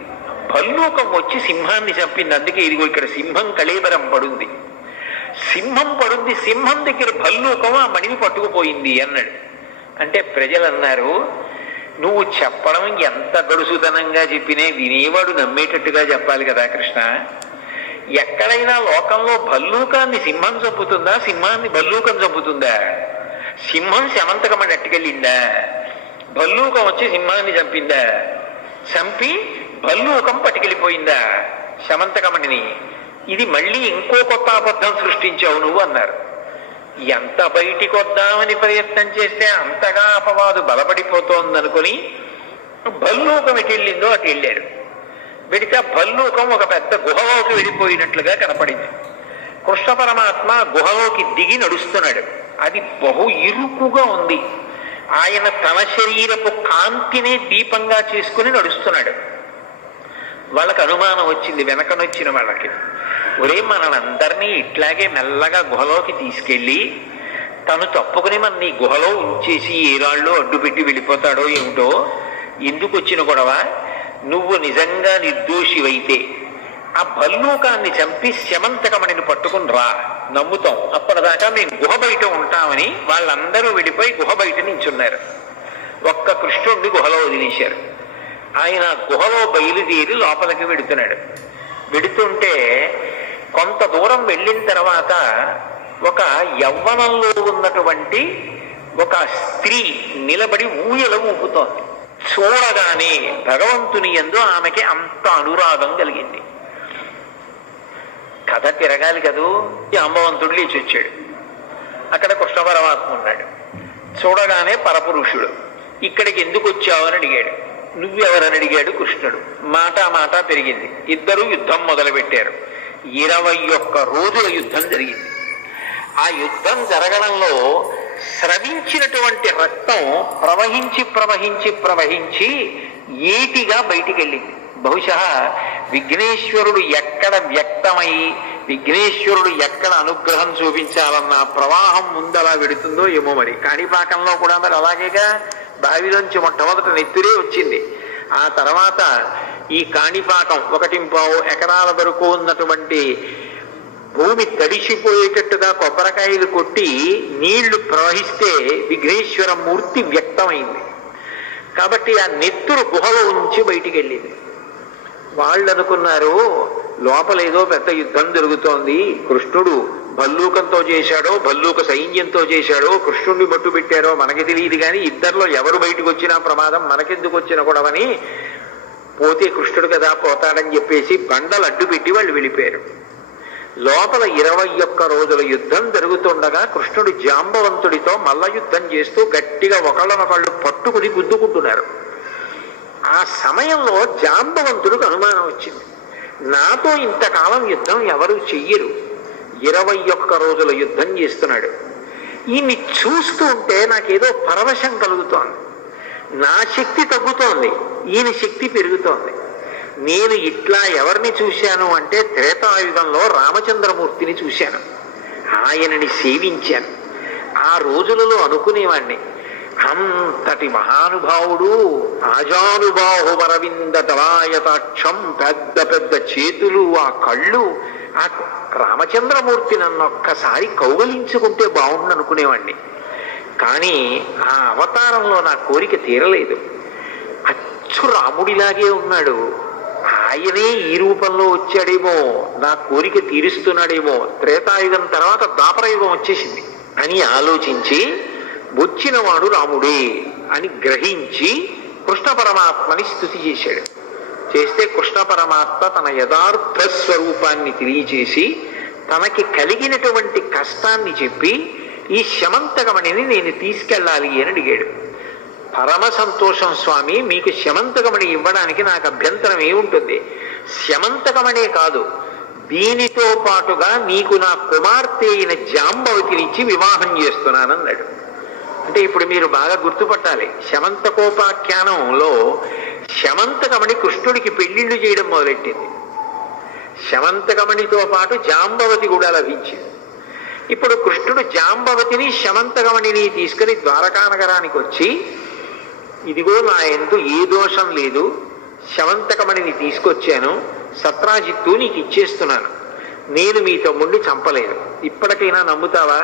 భల్లూకం వచ్చి సింహాన్ని చంపింది. అందుకే ఇదిగో ఇక్కడ సింహం కళేబరం పడుంది. సింహం పడుంది, సింహం దగ్గర భల్లూకం ఆ మణిని పట్టుకుపోయింది అన్నాడు. అంటే ప్రజలు అన్నారు, నువ్వు చెప్పడం ఎంత గడుసుతనంగా చెప్పినే వినేవాడు నమ్మేటట్టుగా చెప్పాలి కదా కృష్ణ. ఎక్కడైనా లోకంలో భల్లూకాన్ని సింహం చంపుతుందా, సింహాన్ని భల్లూకం చంపుతుందా? సింహం శమంతకమణి అట్టుకెళ్ళిందా? భల్లూకం వచ్చి సింహాన్ని చంపిందా? చంపి భల్లూకం పట్టుకెళ్ళిపోయిందా శమంతకమణిని? ఇది మళ్ళీ ఇంకో కొత్త అబద్ధం సృష్టించావు నువ్వు అన్నారు. ఎంత బయటికి వద్దామని ప్రయత్నం చేస్తే అంతగా అపవాదు బలపడిపోతోందనుకుని భల్లూకం ఎటు వెళ్ళిందో అటు వెళ్ళాడు. వెడితే భల్లూకం ఒక పెద్ద గుహలోకి వెళ్ళిపోయినట్లుగా కనపడింది. కృష్ణ పరమాత్మ గుహలోకి దిగి నడుస్తున్నాడు. అది బహు ఇరుకుగా ఉంది. ఆయన తన శరీరపు కాంతినే దీపంగా చేసుకుని నడుస్తున్నాడు. వాళ్ళకి అనుమానం వచ్చింది, వెనకనొచ్చిన వాళ్ళకి. ఒరే, మనందరినీ ఇట్లాగే మెల్లగా గుహలోకి తీసుకెళ్ళి తను తప్పుకుని మన నీ గుహలో ఉంచేసి ఏ రాళ్ళో అడ్డుపెట్టి వెళ్ళిపోతాడో ఏమిటో, ఎందుకు వచ్చిన గొడవ? నువ్వు నిజంగా నిర్దోషివైతే ఆ భల్లూకాన్ని చంపి శమంతకమణిని పట్టుకుని రా, నమ్ముతాం. అప్పటిదాకా మేము గుహ బయట ఉంటామని వాళ్ళందరూ వెళ్ళిపోయి గుహ బయట నించున్నారు. ఒక్క కృష్ణుడిని గుహలో వదిలేశారు. ఆయన గుహలో బయలుదేరి లోపలికి వెడుతున్నాడు. వెడుతుంటే కొంత దూరం వెళ్ళిన తర్వాత ఒక యవ్వనంలో ఉన్నటువంటి ఒక స్త్రీ నిలబడి ఊయల ఊపుతోంది. చూడగానే భగవంతుని యందు ఆమెకి అంత అనురాగం కలిగింది. కథ తిరగాలి కదూ. జాంబవంతుడు లేచి వచ్చాడు. అక్కడ కృష్ణ పరమాత్మ ఉన్నాడు. చూడగానే పరపురుషుడు. ఇక్కడికి ఎందుకు వచ్చావు అని అడిగాడు. నువ్వెవరని అడిగాడు కృష్ణుడు. మాట పెరిగింది. ఇద్దరు యుద్ధం మొదలుపెట్టారు. 21 రోజుల యుద్ధం జరిగింది. ఆ యుద్ధం జరగడంలో స్రవించినటువంటి రక్తం ప్రవహించి ఏటిగా బయటికి వెళ్ళింది. బహుశా విఘ్నేశ్వరుడు ఎక్కడ వ్యక్తమై విఘ్నేశ్వరుడు ఎక్కడ అనుగ్రహం చూపించాలన్న ప్రవాహం ముందలా వెడుతుందో ఏమో. మరి కాణిపాకంలో కూడా మరి అలాగేగా, బావిలోంచి మొట్టమొదట నెత్తురే వచ్చింది. ఆ తర్వాత ఈ కాణిపాకం 1.5 ఎకరాల వరకు ఉన్నటువంటి భూమి తడిసిపోయేటట్టుగా కొబ్బరికాయలు కొట్టి నీళ్లు ప్రవహిస్తే విఘ్నేశ్వర మూర్తి వ్యక్తమైంది. కాబట్టి ఆ నెత్తురు గుహలో ఉంచి బయటికి వెళ్ళింది. వాళ్ళు అనుకున్నారు లోపల ఏదో పెద్ద యుద్ధం జరుగుతోంది, కృష్ణుడు భల్లూకంతో చేశాడో భల్లూక సైన్యంతో చేశాడో కృష్ణుడిని మట్టు పెట్టారో మనకి తెలియదు, కానీ ఇద్దరిలో ఎవరు బయటకు వచ్చినా ప్రమాదం, మనకెందుకు వచ్చిన గొడవని పోతే కృష్ణుడు కదా పోతాడని చెప్పేసి బండలు అడ్డు పెట్టి వాళ్ళు వెళ్ళిపోయారు. లోపల 21 రోజుల యుద్ధం జరుగుతుండగా కృష్ణుడు జాంబవంతుడితో మల్ల యుద్ధం చేస్తూ గట్టిగా ఒకళ్ళనొకళ్ళు పట్టుకుని గుద్దుకుంటున్నారు. ఆ సమయంలో జాంబవంతుడికి అనుమానం వచ్చింది, నాతో ఇంతకాలం యుద్ధం ఎవరు చెయ్యరు, 21 రోజుల యుద్ధం చేస్తున్నాడు, ఈయన్ని చూస్తూ ఉంటే నాకేదో పరవశం కలుగుతోంది, నా శక్తి తగ్గుతోంది, ఈయన శక్తి పెరుగుతోంది. నేను ఇట్లా ఎవరిని చూశాను అంటే త్రేతాయుగంలో రామచంద్రమూర్తిని చూశాను, ఆయనని సేవించాను. ఆ రోజులలో అనుకునేవాణ్ణి, అంతటి మహానుభావుడు, ఆజానుబాహువరవింద దళాయతాక్షం, పెద్ద పెద్ద చేతులు, ఆ కళ్ళు, ఆ రామచంద్రమూర్తి నన్ను ఒక్కసారి కౌగలించుకుంటే బాగుండు అనుకునేవాణ్ణి. కానీ ఆ అవతారంలో నా కోరిక తీరలేదు. అచ్చు రాముడిలాగే ఉన్నాడు, ఆయనే ఈ రూపంలో వచ్చాడేమో, నా కోరిక తీరుస్తున్నాడేమో, త్రేతాయుగం తర్వాత ద్వాపరయుగం వచ్చేసింది అని ఆలోచించి వచ్చినవాడు రాముడే అని గ్రహించి కృష్ణ పరమాత్మని స్తుతి చేశాడు. చేస్తే కృష్ణ పరమాత్మ తన యథార్థ స్వరూపాన్ని తెలియచేసి తనకి కలిగినటువంటి కష్టాన్ని చెప్పి ఈ శమంతకమణిని నేను తీసుకెళ్ళాలి అని అడిగాడు. పరమ సంతోషం స్వామి, మీకు శమంతకమణి ఇవ్వడానికి నాకు అభ్యంతరం ఏముంటుంది? శమంతకమణే కాదు, దీనితో పాటుగా నీకు నా కుమార్తె అయిన జాంబవతినిచ్చి వివాహం చేస్తున్నానన్నాడు. అంటే ఇప్పుడు మీరు బాగా గుర్తుపట్టాలి, శమంతకోపాఖ్యానంలో శమంతకమణి కృష్ణుడికి పెళ్లిళ్ళు చేయడం మొదలెట్టింది. శమంతకమణితో పాటు జాంబవతి కూడా లభించింది. ఇప్పుడు కృష్ణుడు జాంబవతిని శమంతకమణిని తీసుకుని ద్వారకా నగరానికి వచ్చి, ఇదిగో నా యందు ఏ దోషం లేదు, శమంతకమణిని తీసుకొచ్చాను, సత్రాజిత్తు నీకు ఇచ్చేస్తున్నాను, నేను మీ తమ్ముడిని చంపలేదు, ఇప్పటికైనా నమ్ముతావా?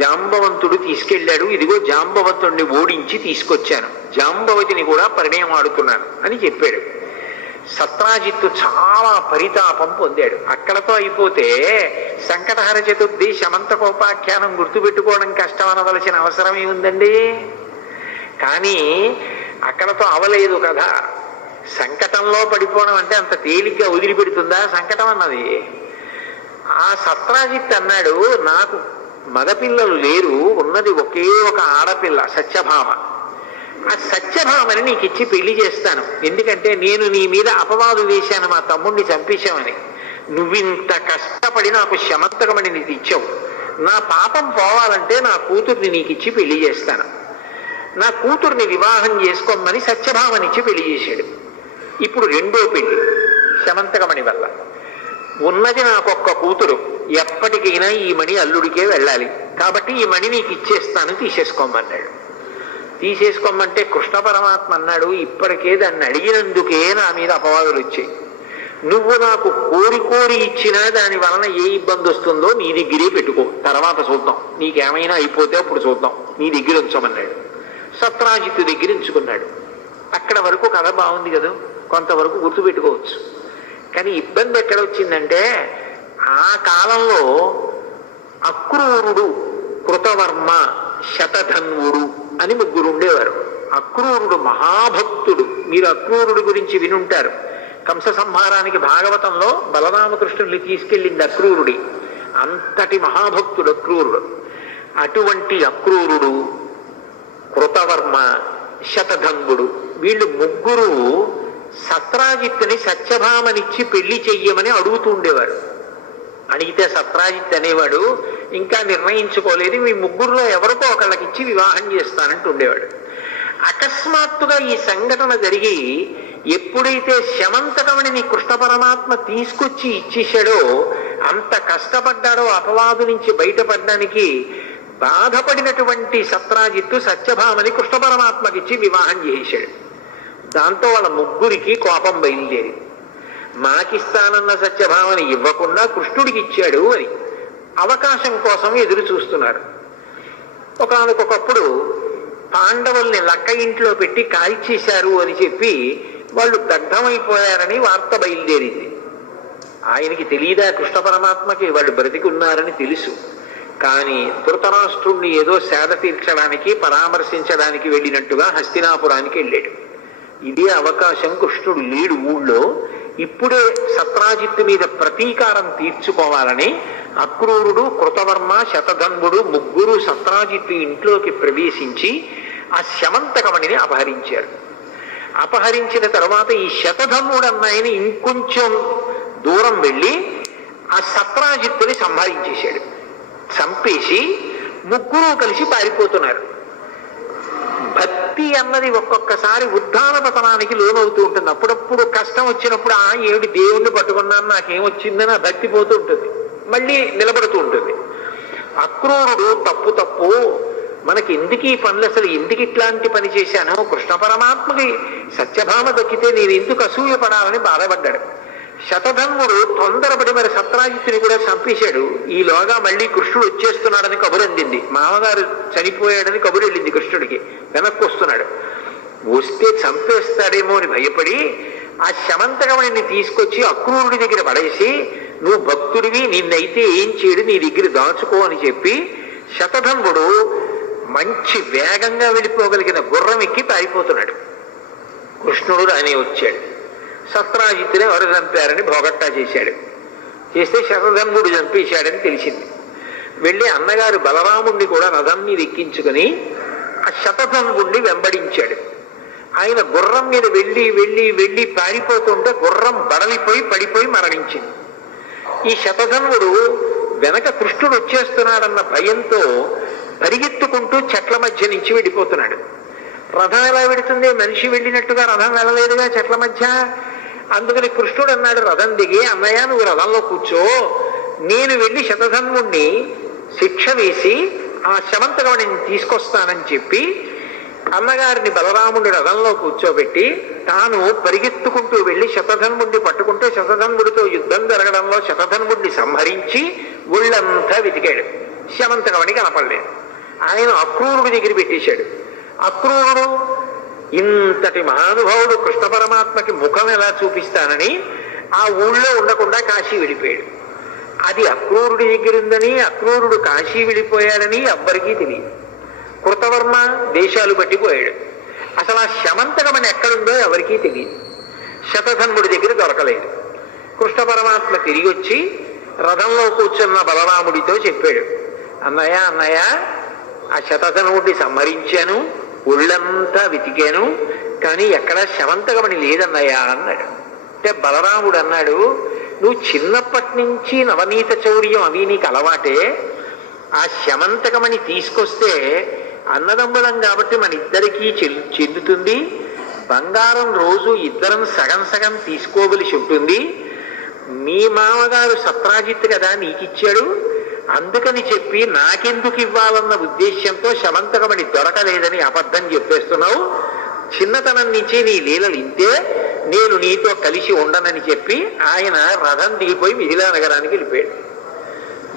జాంబవంతుడు తీసుకెళ్లాడు, ఇదిగో జాంబవంతుడిని ఓడించి తీసుకొచ్చాను, జాంబవతిని కూడా పరిణయం ఆడుతున్నాను అని చెప్పాడు. సత్రాజిత్తు చాలా పరితాపం పొందాడు. అక్కడతో అయిపోతే సంకటహర చతుర్థి శమంతకోపాఖ్యానం గుర్తుపెట్టుకోవడం కష్టం అనవలసిన అవసరం ఏముందండి? కానీ అక్కడతో అవలేదు కదా. సంకటంలో పడిపోవడం అంటే అంత తేలిగ్గా వదిలిపెడుతుందా సంకటం అన్నది? ఆ సత్రాజిత్ అన్నాడు, నాకు మగపిల్లలు లేరు, ఉన్నది ఒకే ఒక ఆడపిల్ల సత్యభామ. ఆ సత్యభామని నీకు ఇచ్చి పెళ్లి చేస్తాను, ఎందుకంటే నేను నీ మీద అపవాదు వేశాను, మా తమ్ముడిని చంపేశామని. నువ్వింత కష్టపడి నాకు శమంతకమని నీకు ఇచ్చావు, నా పాపం పోవాలంటే నా కూతుర్ని నీకు ఇచ్చి పెళ్లి చేస్తాను, నా కూతుర్ని వివాహం చేసుకోమని సత్యభామనిచ్చి పెళ్లి చేశాడు. ఇప్పుడు రెండో పెళ్లి శమంతకమణి వల్ల. ఉన్నది నాకొక్క కూతురు, ఎప్పటికైనా ఈ మణి అల్లుడికే వెళ్ళాలి, కాబట్టి ఈ మణి నీకు ఇచ్చేస్తాను, తీసేసుకోమన్నాడు. తీసేసుకోమంటే కృష్ణ పరమాత్మ అన్నాడు, ఇప్పటికే దాన్ని అడిగినందుకే నా మీద అపవాదులు వచ్చాయి, నువ్వు నాకు కోరి కోరి ఇచ్చినా దాని వలన ఏ ఇబ్బంది వస్తుందో నీ దగ్గరే పెట్టుకో, తర్వాత చూద్దాం, నీకేమైనా అయిపోతే అప్పుడు చూద్దాం, నీ దగ్గర ఉంచమన్నాడు. సత్రాజిత్తు దగ్గర ఉంచుకున్నాడు. అక్కడ వరకు కథ బాగుంది కదా, కొంతవరకు గుర్తుపెట్టుకోవచ్చు. కానీ ఇబ్బంది ఎక్కడ వచ్చిందంటే, ఆ కాలంలో అక్రూరుడు, కృతవర్మ, శతధన్వుడు అని ముగ్గురు ఉండేవారు. అక్రూరుడు మహాభక్తుడు, మీరు అక్రూరుడు గురించి వినుంటారు. కంస సంహారానికి భాగవతంలో బలరామకృష్ణుల్ని తీసుకెళ్ళింది అక్రూరుడి. అంతటి మహాభక్తుడు అక్రూరుడు. అటువంటి అక్రూరుడు, కృతవర్మ, శతధన్వుడు, వీళ్ళు ముగ్గురు సత్రాజిత్తుని సత్యభామనిచ్చి పెళ్లి చెయ్యమని అడుగుతూ ఉండేవారు. అడిగితే సత్రాజిత్ అనేవాడు, ఇంకా నిర్ణయించుకోలేదు, మీ ముగ్గురులో ఎవరికో ఒకళ్ళకి ఇచ్చి వివాహం చేస్తానంటూ ఉండేవాడు. అకస్మాత్తుగా ఈ సంఘటన జరిగి ఎప్పుడైతే శమంతకమణిని కృష్ణ పరమాత్మ తీసుకొచ్చి ఇచ్చేశాడో, అంత కష్టపడ్డాడో అపవాదు నుంచి బయటపడడానికి, బాధపడినటువంటి సత్రాజిత్తు సత్యభామని కృష్ణ పరమాత్మకిచ్చి వివాహం చేశాడు. దాంతో వాళ్ళ ముగ్గురికి కోపం బయలుదేరి, మాకిస్తానన్న సత్యభామని ఇవ్వకుండా కృష్ణుడికి ఇచ్చాడు అని అవకాశం కోసం ఎదురు చూస్తున్నారు. ఒకనొకప్పుడు పాండవుల్ని లక్క ఇంట్లో పెట్టి కాల్చేశారు అని చెప్పి వాళ్ళు దగ్ధమైపోయారని వార్త బయలుదేరింది. ఆయనకి తెలియదా కృష్ణ పరమాత్మకి వాళ్ళు బ్రతికి ఉన్నారని తెలుసు. కానీ ధృతరాష్ట్రుణ్ణి ఏదో సేద తీర్చడానికి, పరామర్శించడానికి వెళ్ళినట్టుగా హస్తినాపురానికి వెళ్ళాడు. ఇదే అవకాశం, కృష్ణుడు లేడు ఊళ్ళో, ఇప్పుడే సత్రాజిత్తు మీద ప్రతీకారం తీర్చుకోవాలని అక్రూరుడు, కృతవర్మ, శతధన్వుడు ముగ్గురు సత్రాజిత్తు ఇంట్లోకి ప్రవేశించి ఆ శమంతకమణిని అపహరించారు. అపహరించిన తర్వాత ఈ శతధన్వుడు అన్నాయన ఇంకొంచెం దూరం వెళ్ళి ఆ సత్రాజిత్తుని సంహరించేశాడు. చంపేసి ముగ్గురు కలిసి పారిపోతున్నారు. భక్తి భక్తి అన్నది ఒక్కొక్కసారి ఉద్ధాన పతనానికి లోనవుతూ ఉంటుంది. అప్పుడప్పుడు కష్టం వచ్చినప్పుడు ఏమిటి దేవుణ్ణి పట్టుకున్నాను నాకేమొచ్చిందని ఆ భక్తి పోతూ ఉంటుంది, మళ్ళీ నిలబడుతూ ఉంటుంది. అక్రూరుడు తప్పు మనకి ఎందుకు ఈ పనులు, అసలు ఎందుకు ఇట్లాంటి పని చేశాను, కృష్ణ పరమాత్మకి సత్యభామ దక్కితే నేను ఎందుకు అసూయ పడాలని బాధపడ్డాడు. శతధన్వుడు తొందరపడి మరి సత్రాజిత్తుని కూడా చంపేశాడు. ఈలోగా మళ్ళీ కృష్ణుడు వచ్చేస్తున్నాడని కబురు అందింది. మామగారు చనిపోయాడని కబురు వెళ్ళింది కృష్ణుడికి. వెనక్కి వస్తున్నాడు. వస్తే చంపేస్తాడేమో అని భయపడి ఆ శమంతకమణిని తీసుకొచ్చి అక్రూరుడి దగ్గర పడేసి, నువ్వు భక్తుడివి, నిన్నైతే ఏం చేయడు, నీ దగ్గర దాచుకో అని చెప్పి శతధన్వుడు మంచి వేగంగా వెళ్ళిపోగలిగిన గుర్రం ఎక్కి పారిపోతున్నాడు. కృష్ణుడు రాని వచ్చాడు. సత్రాజిత్తుని ఎవరు చంపారని భోగట్టా చేశాడు. చేస్తే శతధన్వుడు చంపేశాడని తెలిసింది. వెళ్ళి అన్నగారు బలరాముణ్ణి కూడా రథం మీద ఎక్కించుకుని ఆ శతధన్వుణ్ణి వెంబడించాడు. ఆయన గుర్రం మీద వెళ్ళి వెళ్ళి వెళ్ళి పారిపోతుంటే గుర్రం బడలిపోయి పడిపోయి మరణించింది. ఈ శతధన్వుడు వెనక కృష్ణుడు వచ్చేస్తున్నాడన్న భయంతో పరిగెత్తుకుంటూ చెట్ల మధ్య నుంచి వెళ్ళిపోతున్నాడు. రథం ఎలా వెడుతుంది, మనిషి వెళ్ళినట్టుగా రథం వెళ్ళలేదుగా చెట్ల మధ్య. అందుకని కృష్ణుడు అన్నాడు రథం దిగి, అన్నయ్య నువ్వు రథంలో కూర్చో, నేను వెళ్ళి శతధన్వుణ్ణి శిక్ష వేసి ఆ శమంతకమణిని తీసుకొస్తానని చెప్పి అన్నగారిని బలరాముడి రథంలో కూర్చోబెట్టి తాను పరిగెత్తుకుంటూ వెళ్ళి శతధన్వుడిని పట్టుకుంటే శతధన్వుడితో యుద్ధం జరగడంలో శతధన్వుడిని సంహరించి ఒళ్ళంతా వెతికాడు. శమంతకమణి కనపడలేదు. ఆయన అక్రూరుడి దగ్గర పెట్టేశాడు. అక్రూరుడు ఇంతటి మహానుభావుడు కృష్ణ పరమాత్మకి ముఖం ఎలా చూపిస్తానని ఆ ఊళ్ళో ఉండకుండా కాశీ వెళ్ళిపోయాడు. అది అక్రూరుడి దగ్గర ఉందని, అక్రూరుడు కాశీ వెళ్ళిపోయాడని ఎవ్వరికీ తెలియదు. కృతవర్మ దేశాలు పట్టిపోయాడు. అసలు ఆ శమంతకమణి ఎక్కడుందో ఎవరికీ తెలియదు. శతధన్వుడి దగ్గర దొరకలేదు. కృష్ణ పరమాత్మ తిరిగి వచ్చి రథంలో కూర్చున్న బలరాముడితో చెప్పాడు, అన్నయ్య అన్నయ్య ఆ శతధన్వుడిని సంహరించాను, ఒళ్ళంతా వెతికాను, కానీ ఎక్కడ శమంతకమణి లేదన్నయ్యా అన్నాడు. అంటే బలరాముడు అన్నాడు, నువ్వు చిన్నప్పటి నుంచి నవనీత చౌర్యం అవి నీకు అలవాటే, ఆ శమంతకమణి తీసుకొస్తే అన్నదమ్ములం కాబట్టి మన ఇద్దరికీ చెందుతుంది, బంగారం రోజు ఇద్దరం సగం సగం తీసుకోవలసి ఉంటుంది, మీ మామగారు సత్రాజిత్ కదా నీకిచ్చాడు, అందుకని చెప్పి నాకెందుకు ఇవ్వాలన్న ఉద్దేశ్యంతో శమంతకమణి దొరకలేదని అబద్ధం చెప్పేస్తున్నావు, చిన్నతనం నుంచి నీ లీలలు ఇంతే, నేను నీతో కలిసి ఉండనని చెప్పి ఆయన రథం దిగిపోయి మిథిలా నగరానికి వెళ్ళిపోయాడు.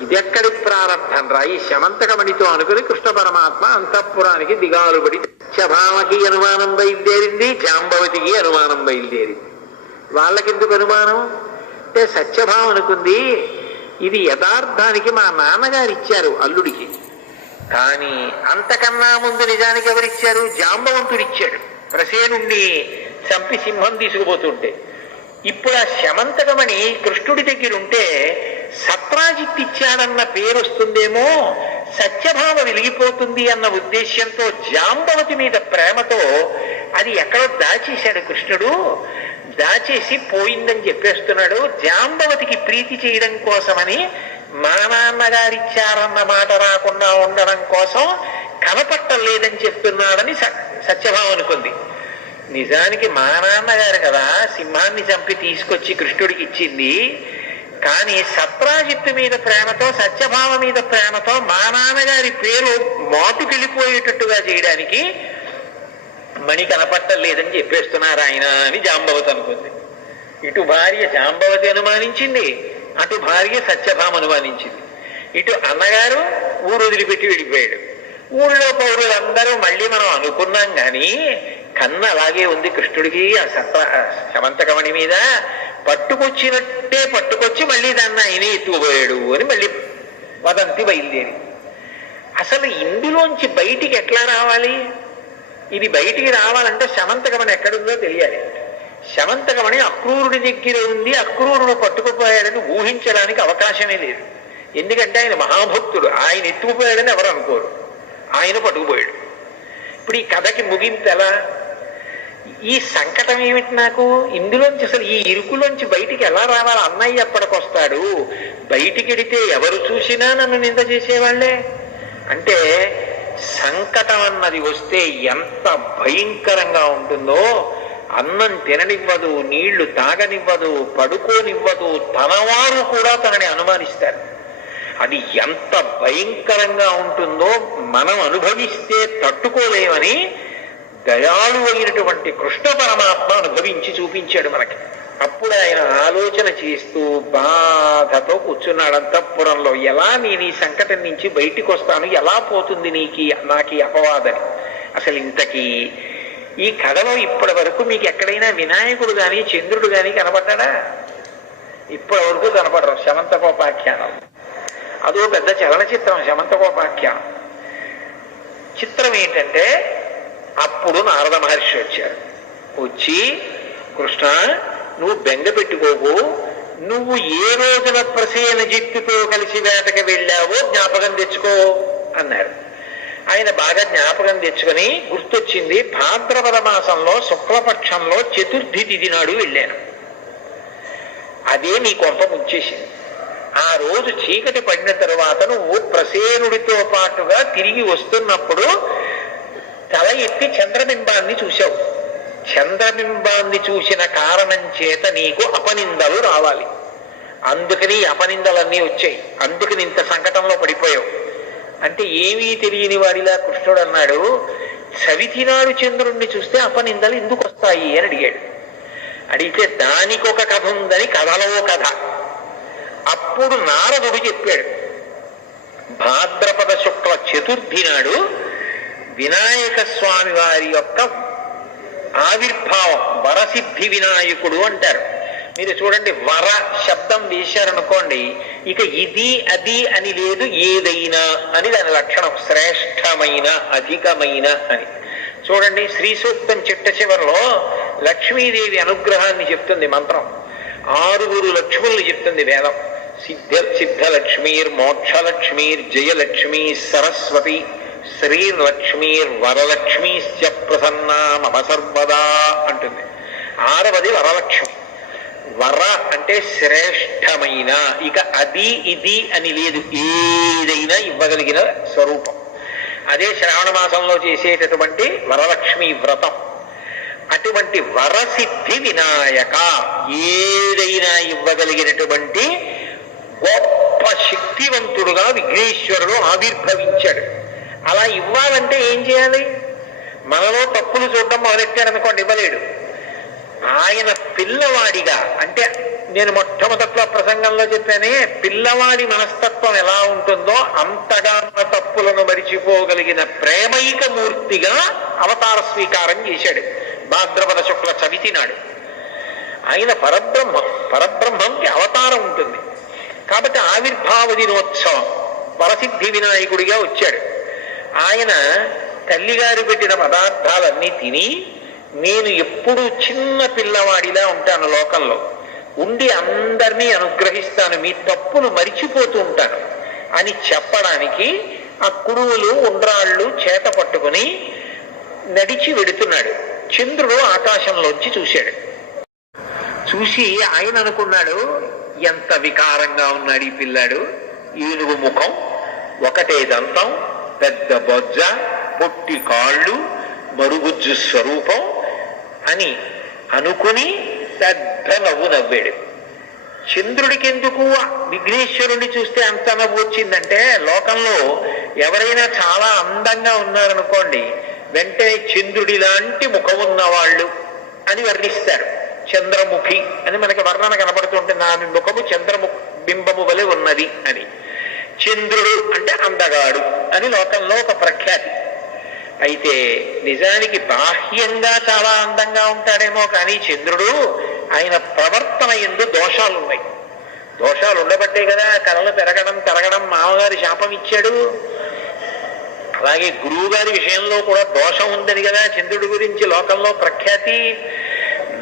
ఇదెక్కడి ప్రారంభం రా, ఈ శమంతకమణితో అనుకుని కృష్ణ పరమాత్మ అంతఃపురానికి దిగాలుబడి సత్యభామకి అనుమానం బయలుదేరింది, జాంబవతికి అనుమానం బయలుదేరింది. వాళ్ళకెందుకు అనుమానం అంటే సత్యభామ అనుకుంది ఇది యథార్థానికి మా నాన్నగారు ఇచ్చారు అల్లుడికి, కానీ అంతకన్నా ముందు నిజానికి ఎవరిచ్చారు, జాంబవంతుడు ఇచ్చాడు ప్రసేనుణ్ణి చంపి సింహం తీసుకుపోతుంటే. ఇప్పుడు ఆ శమంతకమణి కృష్ణుడి దగ్గర ఉంటే సత్రాజిత్ ఇచ్చాడన్న పేరు వస్తుందేమో, సత్యభామ వెలిగిపోతుంది అన్న ఉద్దేశ్యంతో జాంబవతి మీద ప్రేమతో అది ఎక్కడో దాచేశాడు కృష్ణుడు. దాచేసి పోయిందని చెప్పేస్తున్నాడు. జాంబవతికి ప్రీతి చేయడం కోసమని మా నాన్నగారిచ్చారన్న మాట రాకుండా ఉండడం కోసం కనపట్టలేదని చెప్తున్నాడని సత్యభామ అనుకుంది. నిజానికి మా నాన్నగారు కదా సింహాన్ని చంపి తీసుకొచ్చి కృష్ణుడికి ఇచ్చింది, కానీ సత్రాజిత్తు మీద ప్రేమతో సత్యభామ మీద ప్రేమతో మా నాన్నగారి పేరు మాటుకెళ్ళిపోయేటట్టుగా చేయడానికి మణి కనపట్టలేదని చెప్పేస్తున్నారు ఆయన అని జాంబవతి అనుకుంది. ఇటు భార్య జాంబవతి అనుమానించింది, అటు భార్య సత్యభామ అనుమానించింది. ఇటు అన్నగారు ఊరు వదిలిపెట్టి వెళ్ళిపోయాడు. ఊళ్ళో పౌరులందరూ మళ్ళీ మనం అనుకున్నాం కానీ కన్ను అలాగే ఉంది కృష్ణుడికి ఆ శమంతకమణి మీద, పట్టుకొచ్చినట్టే పట్టుకొచ్చి మళ్ళీ దాన్ని ఆయనే ఎత్తుకుపోయాడు అని మళ్ళీ వదంతి బయలుదేరి. అసలు ఇందులోంచి బయటికి ఎట్లా రావాలి, ఇది బయటికి రావాలంటే శమంతకమణి ఎక్కడుందో తెలియాలి. శమంతకమణి అక్రూరుడి దగ్గర ఉంది, అక్రూరుడు పట్టుకుపోయాడని ఊహించడానికి అవకాశమే లేదు. ఎందుకంటే ఆయన మహాభక్తుడు, ఆయన ఎత్తుకుపోయాడని ఎవరు అనుకోరు, ఆయన పట్టుకుపోయాడు. ఇప్పుడు ఈ కథకి ముగింపు ఎలా, ఈ సంకటం ఏమిటి నాకు, ఇందులోంచి అసలు ఈ ఇరుకులోంచి బయటికి ఎలా రావాలి, అన్నయ్య ఎప్పటికొస్తాడు, బయటికి వెడితే ఎవరు చూసినా నన్ను నింద చేసేవాళ్లే అంటే సంకటం అన్నది వస్తే ఎంత భయంకరంగా ఉంటుందో, అన్నం తిననివ్వదు, నీళ్లు తాగనివ్వదు, పడుకోనివ్వదు, తనవారు కూడా తనని అనుమానిస్తారు. అది ఎంత భయంకరంగా ఉంటుందో మనం అనుభవిస్తే తట్టుకోలేమని దయాళు అయినటువంటి కృష్ణ పరమాత్మ అనుభవించి చూపించాడు మనకి. అప్పుడు ఆయన ఆలోచన చేస్తూ బాధతో కూర్చున్నాడు అంతఃపురంలో. ఎలా నేను ఈ సంకటం నుంచి బయటికి వస్తాను, ఎలా పోతుంది నాకు అపవాదని. అసలు ఇంతకీ ఈ కథలో ఇప్పటి వరకు మీకు ఎక్కడైనా వినాయకుడు గాని చంద్రుడు గాని కనపడ్డా? ఇప్పటి వరకు కనపడరు. శమంతకోపాఖ్యానం అదో పెద్ద చలనచిత్రం. శమంతకోపాఖ్యానం చిత్రం ఏంటంటే, అప్పుడు నారద మహర్షి వచ్చారు. వచ్చి, కృష్ణ నువ్వు బెంగ పెట్టుకోకు, నువ్వు ఏ రోజున ప్రసేన జిత్తుతో కలిసి వేటకి వెళ్ళావో జ్ఞాపకం తెచ్చుకో అన్నారు. ఆయన బాగా జ్ఞాపకం తెచ్చుకొని గుర్తొచ్చింది, భాద్రపద మాసంలో శుక్లపక్షంలో చతుర్థి తిథి నాడు వెళ్ళాను. అదే నీ కొంప ముంచేసింది. ఆ రోజు చీకటి పడిన తరువాత నువ్వు ప్రసేనుడితో పాటుగా తిరిగి వస్తున్నప్పుడు తల ఎత్తి చంద్రబింబాన్ని చూశావు. చంద్రబింబాన్ని చూసిన కారణం చేత నీకు అపనిందలు రావాలి. అందుకని అపనిందలన్నీ వచ్చాయి. అందుకని ఇంత సంకటంలో పడిపోయావు. అంటే ఏమీ తెలియని వాడిలా కృష్ణుడు అన్నాడు, సవితినాడు చంద్రుణ్ణి చూస్తే అపనిందలు ఎందుకు వస్తాయి అని అడిగాడు. అడిగితే దానికొక కథ ఉందని కథలో కథ. అప్పుడు నారదుడు చెప్పాడు, భాద్రపద శుక్ల చతుర్థి నాడు వినాయక స్వామి వారి యొక్క ఆవిర్భావం, వరసిద్ధి వినాయకుడు అంటారు. మీరు చూడండి, వర శబ్దం వేశారనుకోండి, ఇక ఇది అది అని లేదు, ఏదైనా అని దాని లక్షణం. శ్రేష్టమైన, అధికమైన అని. చూడండి, శ్రీ సూక్తం చిట్ట చివరిలో లక్ష్మీదేవి అనుగ్రహాన్ని చెప్తుంది మంత్రం. 6 లక్ష్ముల్ని చెప్తుంది వేదం. సిద్ధలక్ష్మీర్ మోక్షలక్ష్మీర్ జయలక్ష్మీ సరస్వతి శ్రీలక్ష్మీర్ వరలక్ష్మీశ్చ ప్రసన్నా మమ సర్వదా అంటుంది. 6వది వరలక్ష్మి. వర అంటే శ్రేష్టమైన, ఇక అది ఇది అని లేదు, ఏదైనా ఇవ్వగలిగిన స్వరూపం. అదే శ్రావణ మాసంలో చేసేటటువంటి వరలక్ష్మి వ్రతం. అటువంటి వరసిద్ధి వినాయక, ఏదైనా ఇవ్వగలిగినటువంటి గొప్ప శక్తివంతుడుగా విఘ్నేశ్వరుడు ఆవిర్భవించాడు. అలా ఇవ్వాలంటే ఏం చేయాలి? మనలో తప్పులు చూడడం మొదలెట్టాడనుకోండి, ఇవ్వలేడు. ఆయన పిల్లవాడిగా, అంటే నేను మొట్టమొదట్లో ప్రసంగంలో చెప్పానే, పిల్లవాడి మనస్తత్వం ఎలా ఉంటుందో అంతగా మన తప్పులను మరిచిపోగలిగిన ప్రేమైక మూర్తిగా అవతార స్వీకారం చేశాడు భాద్రపద శుక్ల చవితి నాడు. ఆయన పరబ్రహ్మంకి అవతారం ఉంటుంది కాబట్టి ఆవిర్భావ దినోత్సవం వరసిద్ధి వినాయకుడిగా వచ్చాడు. ఆయన తల్లిగారు పెట్టిన పదార్థాలన్నీ తిని, నేను ఎప్పుడూ చిన్న పిల్లవాడిలా ఉంటాను, లోకంలో ఉండి అందరినీ అనుగ్రహిస్తాను, మీ తప్పులు మరిచిపోతూ ఉంటాను అని చెప్పడానికి ఆ కుడువులు ఉండ్రాళ్ళు చేత పట్టుకుని నడిచి వెడుతున్నాడు. చంద్రుడు ఆకాశంలోంచి చూశాడు. చూసి ఆయన అనుకున్నాడు, ఎంత వికారంగా ఉన్నాడు ఈ పిల్లాడు. ఏనుగు ముఖం, ఒకటే దంతం, పెద్ద బొజ్జ, పొట్టి కాళ్ళు, మరుగుజ్జు స్వరూపం అని అనుకుని పెద్ద నవ్వు నవ్వాడు. చంద్రుడికి ఎందుకు విఘ్నేశ్వరుణ్ణి చూస్తే అంత నవ్వు వచ్చిందంటే, లోకంలో ఎవరైనా చాలా అందంగా ఉన్నారనుకోండి, వెంటనే చంద్రుడి లాంటి ముఖం ఉన్నవాళ్ళు అని వర్ణిస్తారు. చంద్రముఖి అని మనకి వర్ణన కనబడుతుంటుంది. ఆమె ముఖము చంద్రబింబము వలె ఉన్నది అని. చంద్రుడు అంటే అందగాడు అని లోకంలో ఒక ప్రఖ్యాతి. అయితే నిజానికి బాహ్యంగా చాలా అందంగా ఉంటాడేమో కానీ చంద్రుడు, ఆయన ప్రవర్తన యందు దోషాలున్నాయి. దోషాలు ఉండబట్టే కదా కళలు పెరగడం మామగారి శాపం ఇచ్చాడు. అలాగే గురువు గారి విషయంలో కూడా దోషం ఉందని కదా చంద్రుడి గురించి లోకంలో ప్రఖ్యాతి.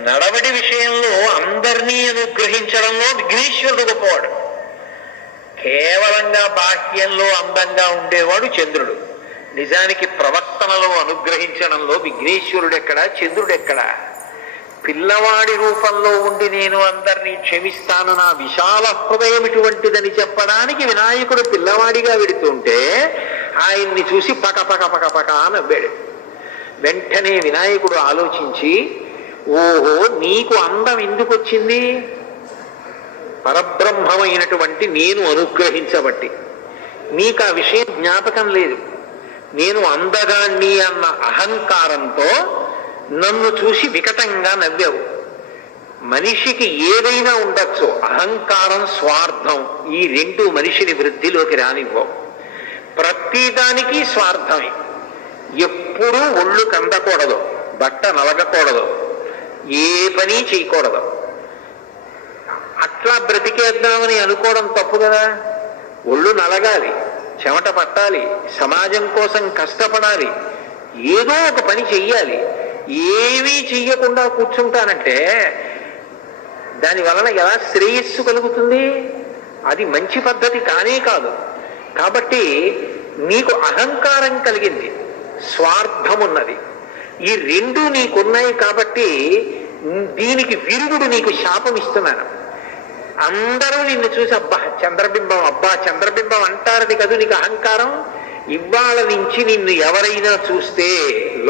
నడవడి విషయంలో అందరినీ అనుగ్రహించడంలో విఘ్నేశ్వరుడు గొప్పవాడు. కేవలంగా బాహ్యంలో అందంగా ఉండేవాడు చంద్రుడు. నిజానికి ప్రవర్తనలో అనుగ్రహించడంలో విఘ్నేశ్వరుడు ఎక్కడా, చంద్రుడు ఎక్కడా? పిల్లవాడి రూపంలో ఉండి నేను అందరినీ క్షమిస్తాను, నా విశాల హృదయం ఇటువంటిదని చెప్పడానికి వినాయకుడు పిల్లవాడిగా వెడుతుంటే, ఆయన్ని చూసి పక పక పక పక నవ్వాడు. వెంటనే వినాయకుడు ఆలోచించి, ఓహో నీకు అందం ఎందుకు వచ్చింది? పరబ్రహ్మమైనటువంటి నేను అనుగ్రహించబట్టి. నీకు ఆ విషయం జ్ఞాపకం లేదు. నేను అందగాన్ని అన్న అహంకారంతో నన్ను చూసి వికటంగా నవ్వావు. మనిషికి ఏదైనా ఉండొచ్చు, అహంకారం స్వార్థం ఈ రెండు మనిషిని వృద్ధిలోకి రానివ్వవు. ప్రతిదానికి స్వార్థమే. ఎప్పుడూ ఒళ్ళు కందకూడదు, బట్ట నలగకూడదు, ఏ పని చేయకూడదు. అట్లా బ్రతికేద్దామని అనుకోవడం తప్పు కదా. ఒళ్ళు నలగాలి, చెమట పట్టాలి, సమాజం కోసం కష్టపడాలి, ఏదో ఒక పని చెయ్యాలి. ఏమీ చెయ్యకుండా కూర్చుంటానంటే దాని వలన ఎలా శ్రేయస్సు కలుగుతుంది? అది మంచి పద్ధతి కానే కాదు. కాబట్టి నీకు అహంకారం కలిగింది, స్వార్థం ఉన్నది, ఈ రెండు నీకున్నాయి. కాబట్టి దీనికి విరుగుడు నీకు శాపం ఇస్తున్నాను. అందరూ నిన్ను చూసి అబ్బా చంద్రబింబం, అబ్బా చంద్రబింబం అంటారని కదా నీకు అహంకారం. ఇవాళ నుంచి నిన్ను ఎవరైనా చూస్తే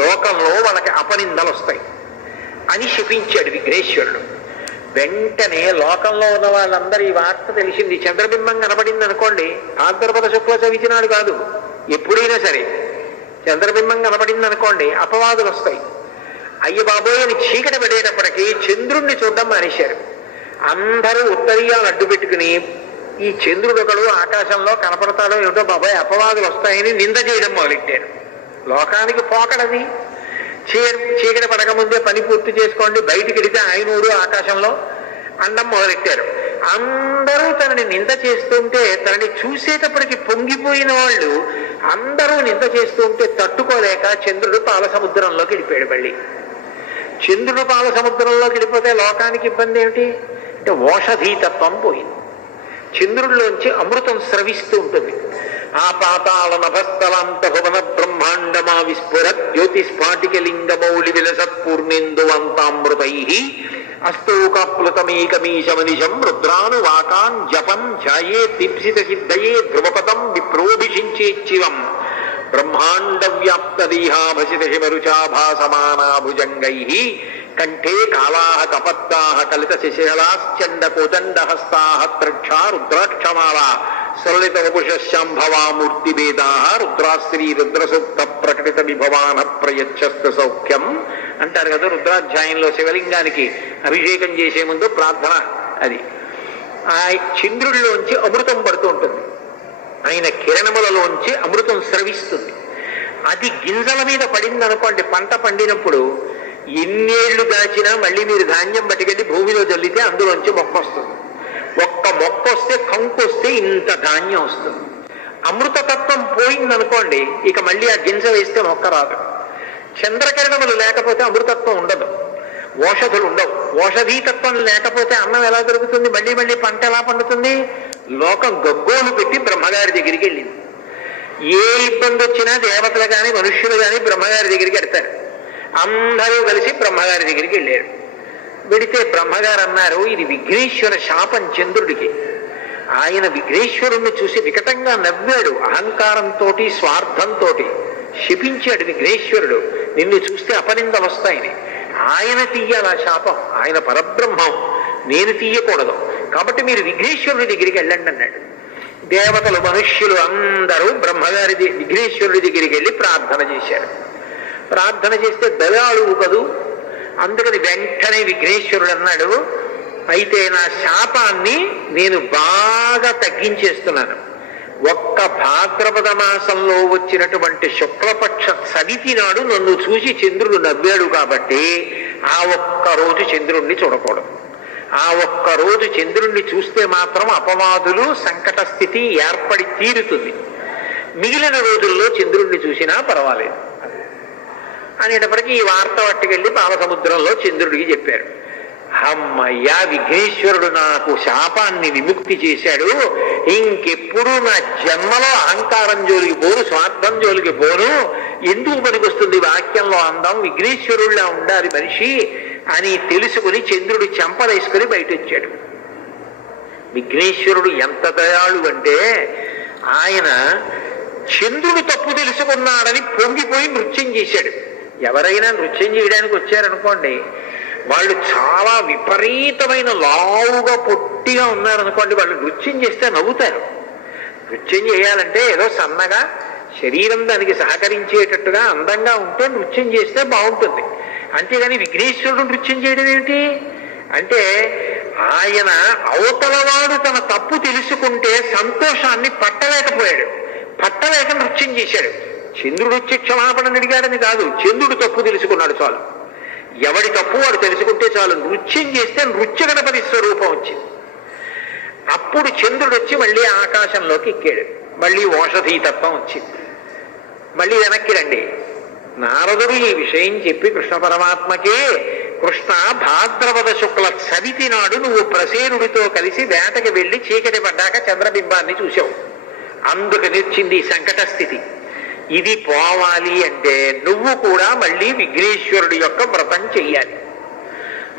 లోకంలో వాళ్ళకి అపనిందలు వస్తాయి అని శపించాడు విఘ్నేశ్వరుడు. వెంటనే లోకంలో ఉన్న వాళ్ళందరూ ఈ వార్త తెలిసింది. చంద్రబింబం కనపడింది అనుకోండి, భాద్రపద శుక్ల చవితి నాడు కాదు, ఎప్పుడైనా సరే చంద్రబింబం కనపడింది అనుకోండి అపవాదులు వస్తాయి. అయ్య బాబోయ్ అని చీకటి పడేటప్పటికీ చంద్రుణ్ణి చూడడం మానేశారు. అందరూ ఉత్తరీయాలు అడ్డు పెట్టుకుని ఈ చంద్రుడు ఒకడు ఆకాశంలో కనపడతాడో ఏమిటో బాబాయ్ అపవాదులు వస్తాయని నింద చేయడం మొదలెట్టారు. లోకానికి పోకడది. చీకటి పడకముందే పని పూర్తి చేసుకోండి, బయటికి వెడితే ఆయనోడు ఆకాశంలో అండం మొదలెట్టారు. అందరూ తనని నింద చేస్తుంటే, తనని చూసేటప్పటికి పొంగిపోయిన వాళ్ళు అందరూ నింద చేస్తుంటే తట్టుకోలేక చంద్రుడు పాల సముద్రంలోకి వెళ్ళిపోయాడు. మళ్ళీ చంద్రుడు పాల సముద్రంలోకి వెళ్ళిపోతే లోకానికి ఇబ్బంది ఏమిటి అంటే ఓషధీతత్వం పోయింది. చంద్రుడిలోంచి అమృతం స్రవిస్తూ ఉంటుంది. ఆ పాతాళ నభస్థలాంత భువన బ్రహ్మాండమా విస్ఫుర జ్యోతిస్ఫాటిక లింగమౌళి విలసత్పూర్ణేందువంతామృతై అస్తోకాప్లుతమేకమీశమనిశం రుద్రానువాకాన్ జపం ధ్యాయే దీప్సిత సిద్ధయే ధ్రువపదం విప్రోభిషించేచ్చివం బ్రహ్మాండ వ్యాప్త దేహాభసిత హిమరుచాభాసమానాభుజంగై కంఠే కాళాః కపద్దాః కలిత శిశలాశ్చండ కోదండహస్తాః త్రక్షా రుద్రాక్షమాలా సరళిత వపుషశాంభవామూర్తి భేదాః రుద్రాశ్రీ రుద్రసూక్త ప్రకటిత విభవాన ప్రయచ్చస్తు సౌఖ్యం అంటారు కదా. రుద్రాధ్యాయంలో శివలింగానికి అభిషేకం చేసే ముందు ప్రార్థన అది. ఆ చంద్రుడిలోంచి అమృతం పడుతూ ఉంటుంది, ఆయన కిరణములలోంచి అమృతం స్రవిస్తుంది. అది గింజల మీద పడింది అనుకోండి, పంట పండినప్పుడు ఎన్నేళ్లు దాచినా మళ్ళీ మీరు ధాన్యం పట్టుకెళ్ళి భూమిలో జల్లితే అందులోంచి మొక్క వస్తుంది. ఒక్క మొక్క వస్తే, కంకు వస్తే ఇంత ధాన్యం వస్తుంది. అమృతతత్వం పోయిందనుకోండి, ఇక మళ్ళీ ఆ గింజ వేస్తే మొక్క రాదు. చంద్రకిరణములు లేకపోతే అమృతత్వం ఉండదు, ఓషధులు ఉండవు. ఓషధీతత్వం లేకపోతే అన్నం ఎలా దొరుకుతుంది? మళ్ళీ మళ్ళీ పంట ఎలా పండుతుంది? లోకం గగ్గోలు పెట్టి బ్రహ్మగారి దగ్గరికి వెళ్ళింది. ఏ ఇబ్బంది వచ్చినా దేవతలు కానీ మనుష్యులు కానీ బ్రహ్మగారి దగ్గరికి వెళ్తారు. అందరూ కలిసి బ్రహ్మగారి దగ్గరికి వెళ్ళారు. వెడితే బ్రహ్మగారు అన్నారు, ఇది విఘ్నేశ్వర శాపం చంద్రుడికి. ఆయన విఘ్నేశ్వరుణ్ణి చూసి వికటంగా నవ్వాడు. అహంకారంతో స్వార్థంతో శపించాడు విఘ్నేశ్వరుడు. నిన్ను చూస్తే అపనిందలు వస్తాయని. ఆయన తీయాల శాపం, ఆయన పరబ్రహ్మం, నేను తీయకూడదు. కాబట్టి మీరు విఘ్నేశ్వరుడి దగ్గరికి వెళ్ళండి అన్నాడు. దేవతలు మనుష్యులు అందరూ బ్రహ్మగారి విఘ్నేశ్వరుడి దగ్గరికి వెళ్ళి ప్రార్థన చేశారు. ప్రార్థన చేస్తే దయాళువు కదూ, అందుకని వెంటనే విఘ్నేశ్వరుడు అన్నాడు, అయితే నా శాపాన్ని నేను బాగా తగ్గించేస్తున్నాను. ఒక్క భాద్రపద మాసంలో వచ్చినటువంటి శుక్లపక్ష చవితి నాడు నన్ను చూసి చంద్రుడు నవ్వాడు కాబట్టి ఆ ఒక్కరోజు చంద్రుణ్ణి చూడకూడదు. ఆ ఒక్కరోజు చంద్రుణ్ణి చూస్తే మాత్రం అపవాదులు సంకట స్థితి ఏర్పడి తీరుతుంది. మిగిలిన రోజుల్లో చంద్రుణ్ణి చూసినా పర్వాలేదు అనేటప్పటికీ ఈ వార్త పట్టుకెళ్ళి పాలసముద్రంలో చంద్రుడికి చెప్పారు. అమ్మయ్యా, విఘ్నేశ్వరుడు నాకు శాపాన్ని విముక్తి చేశాడు, ఇంకెప్పుడు నా జన్మలో అహంకారం జోలికి పోను, స్వార్థం జోలికి పోను. ఎందుకు పనికొస్తుంది వాక్యంలో అందం? విఘ్నేశ్వరుడిలా ఉండాలి మనిషి అని తెలుసుకుని చంద్రుడు చెంపలేసుకుని బయట వచ్చాడు. విఘ్నేశ్వరుడు ఎంత దయాళు అంటే ఆయన చంద్రుడు తప్పు తెలుసుకున్నాడని పొంగిపోయి నృత్యం చేశాడు. ఎవరైనా నృత్యం చేయడానికి వచ్చారనుకోండి, వాళ్ళు చాలా విపరీతమైన లావుగా పొట్టిగా ఉన్నారనుకోండి, వాళ్ళు నృత్యం చేస్తే నవ్వుతారు. నృత్యం చేయాలంటే ఏదో సన్నగా శరీరం దానికి సహకరించేటట్టుగా అందంగా ఉంటే నృత్యం చేస్తే బాగుంటుంది. అంతేగాని విఘ్నేశ్వరుడు నృత్యం చేయడం ఏమిటి అంటే, ఆయన అవతలవాడు తన తప్పు తెలుసుకుంటే సంతోషాన్ని పట్టలేకపోయాడు, పట్టలేక నృత్యం చేశాడు. చంద్రుడు వచ్చి క్షమాపణ అడిగాడని కాదు, చంద్రుడు తప్పు తెలుసుకున్నాడు చాలు. ఎవడి తప్పు వాడు తెలుసుకుంటే చాలు. నృత్యం చేస్తే నృత్య గణపతి స్వరూపం వచ్చింది. అప్పుడు చంద్రుడు వచ్చి మళ్ళీ ఆకాశంలోకి ఎక్కాడు. మళ్ళీ ఓషధీ తత్వం వచ్చింది. మళ్ళీ వెనక్కి రండి. నారదుడు ఈ విషయం చెప్పి కృష్ణ పరమాత్మకే, కృష్ణ భాద్రపద శుక్ల చవితి నాడు నువ్వు ప్రసేనుడితో కలిసి వేటకి వెళ్ళి చీకటి పడ్డాక చంద్రబింబాన్ని చూశావు, అందుకని వచ్చింది ఈ సంకట స్థితి. ఇది పోవాలి అంటే నువ్వు కూడా మళ్ళీ విఘ్నేశ్వరుడి యొక్క వ్రతం చెయ్యాలి.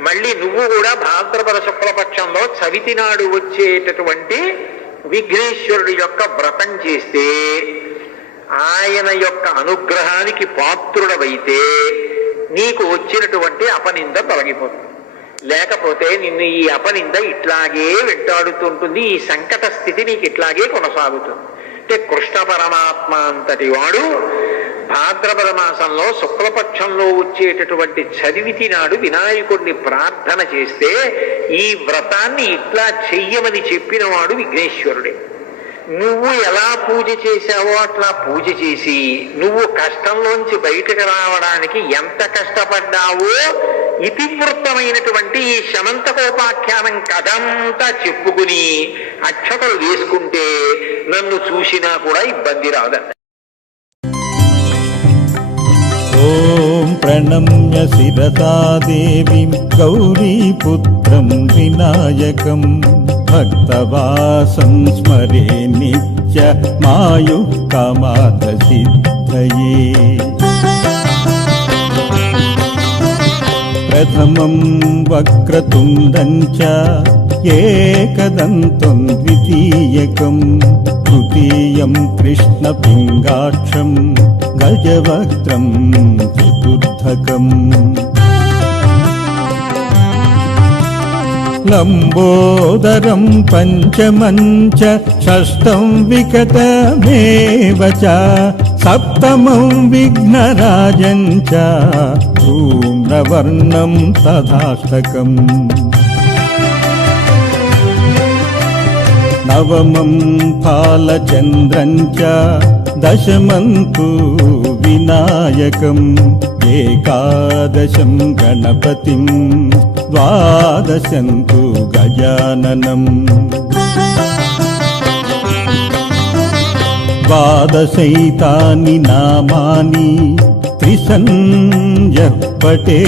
మళ్ళీ నువ్వు కూడా భాద్రపద శుక్లపక్షంలో చవితి నాడు వచ్చేటటువంటి విఘ్నేశ్వరుడి యొక్క వ్రతం చేస్తే ఆయన యొక్క అనుగ్రహానికి పాత్రుడవైతే నీకు వచ్చినటువంటి అపనింద తొలగిపోతుంది. లేకపోతే నిన్ను ఈ అపనింద ఇట్లాగే వెంటాడుతుంటుంది, ఈ సంకట స్థితి నీకు ఇట్లాగే కొనసాగుతుంది. అంటే కృష్ణ పరమాత్మ అంతటి వాడు భాద్రపద మాసంలో శుక్లపక్షంలో వచ్చేటటువంటి చదివితి నాడు వినాయకుడిని ప్రార్థన చేస్తే ఈ వ్రతాన్ని ఇట్లా చెయ్యమని చెప్పిన వాడు విఘ్నేశ్వరుడే. నువ్వు ఎలా పూజ చేశావో అట్లా పూజ చేసి నువ్వు కష్టంలోంచి బయటకు రావడానికి ఎంత కష్టపడ్డావో ఇతివృత్తమైనటువంటి ఈ శమంతకోపాఖ్యానం కథంతా చెప్పుకుని అక్షతలు వేసుకుంటే నన్ను చూసినా కూడా ఇబ్బంది రాదండి. ఓం ప్రణమ్య శిరసా దేవీం గౌరీపుత్రం వినాయకం భక్తవాసం స్మరే నిత్య మాయుః కామార్థ సిద్ధయే. ప్రథమం వక్రతుండం చ ఏకదంతం ద్వితీయకం తృతీయం కృష్ణపింగాక్షం గజవక్త్రం చతుర్థకం. లంబోదరం పంచమం చ షష్టం వికటమేవ చ సప్తమం విఘ్నరాజం చ ధూమ్రవర్ణం తథాష్టకం. నవమం ఫాలచంద్రం చ దశమం తు వినాయకం ఏకాదశం గణపతిం ద్వాదశం తు గజాననం. ద్వాదశైతాని నామాని త్రిసంధ్యః పఠే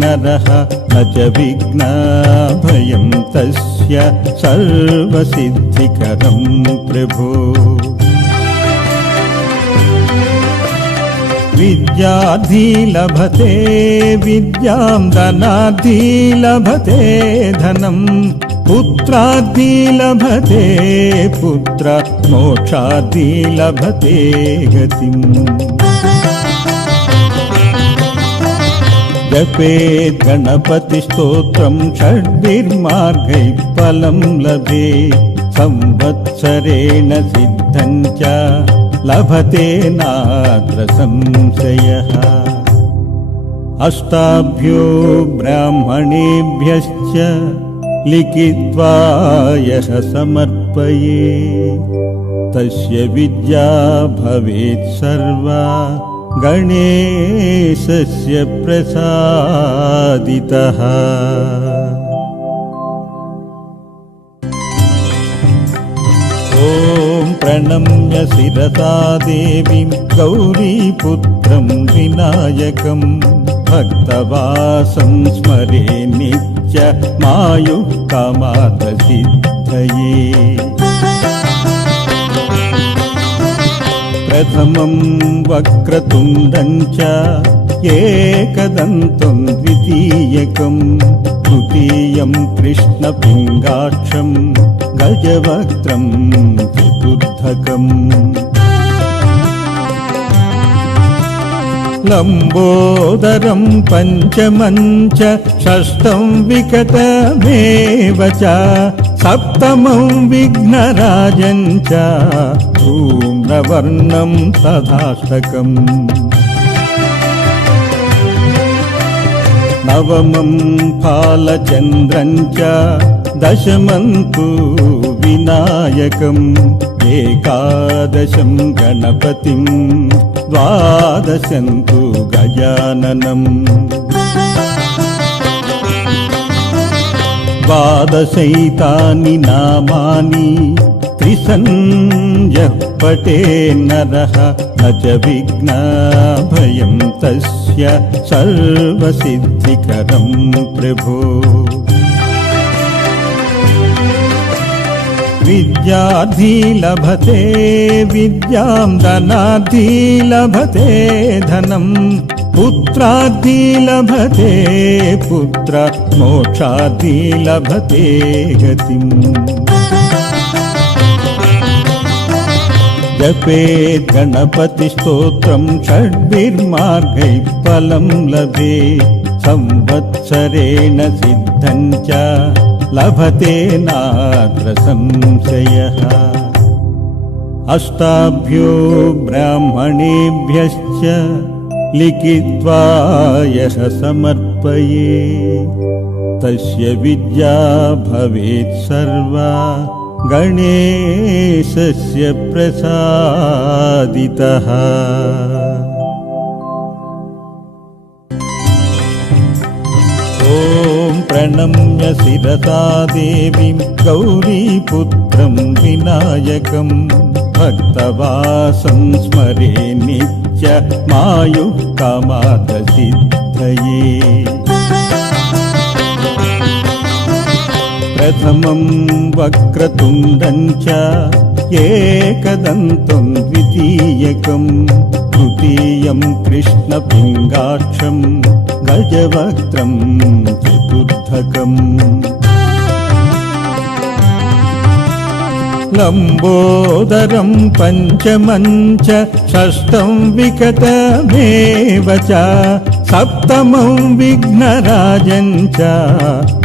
నరః న చ విఘ్నభయం తస్య సర్వసిద్ధికరం ప్రభో. విద్యార్థి లభతే విద్యాం ధనార్థి లభతే ధనం పుత్రార్థి లభతే పుత్ర మోక్షార్థి లభతే గతిం. జపేద్ గణపతి స్తోత్రం షడ్భిర్మార్గైః ఫలం లభే సంవత్సరేణ సిద్ధం చ లభతే నాత్ర సంశయః. అష్టాభ్యో బ్రాహ్మణేభ్యశ్చ లిఖిత్వా యః సమర్పయే తస్య విద్యా భవేత్ సర్వా గణేశస్య ప్రసాదితః. ఓం ప్రణమ్య శిరసా దేవీం గౌరీపుత్రం వినాయకం భక్తవాసం స్మరే నిత్య మాయుః కామార్థ సిద్ధయే. ప్రథమం వక్రతుండం చ ఏకదంతం ద్వితీయకం తృతీయం కృష్ణపింగాక్షం గజవక్త్రం చతుర్థకం. లంబోదరం పంచమం చ షష్టం వికటమేవ చ సప్తమం విఘ్నరాజం చ ధూమ్రవర్ణం తథాష్టకం నవమం ఫాలచంద్రం చ దశమం తు వినాయకం ఏకాదశం గణపతిం ద్వాదశం తు గజాననం ద్వాదశైతాని నామాని త్రిసంధ్యః పఠే నరః న చ విఘ్నభయం తస్య సర్వసిద్ధికరం ప్రభో విద్యార్థి లభతే విద్యాం ధనార్థి లభతే ధనం పుత్రార్థి లభతే పుత్ర మోక్షార్థి లభతే గతిం జపేత్ గణపతి స్తోత్రం షడ్భిర్మార్గైః ఫలం లభే సంవత్సరేణ సిద్ధం చ లభతే నాత్ర సంశయః అష్టాభ్యో బ్రాహ్మణేభ్యశ్చ లిఖిత్వా యః సమర్పయే తస్య విద్యా భవేత్ సర్వా గణేశస్య ప్రసాదితః ఓం ప్రణమ్య శిరసా దేవీం గౌరీపుత్రం వినాయకం భక్తవాసం స్మరే నిత్య మాయుః కామార్థసిద్ధయే ప్రథమం వక్రతుండం చ ఏకదంతం ద్వితీయకం తృతీయం కృష్ణపింగాక్షం గజవక్త్రం చతుర్థకం లంబోదరం పంచమం చ షష్టం వికటమేవ చ సప్తమం విఘ్నరాజం చ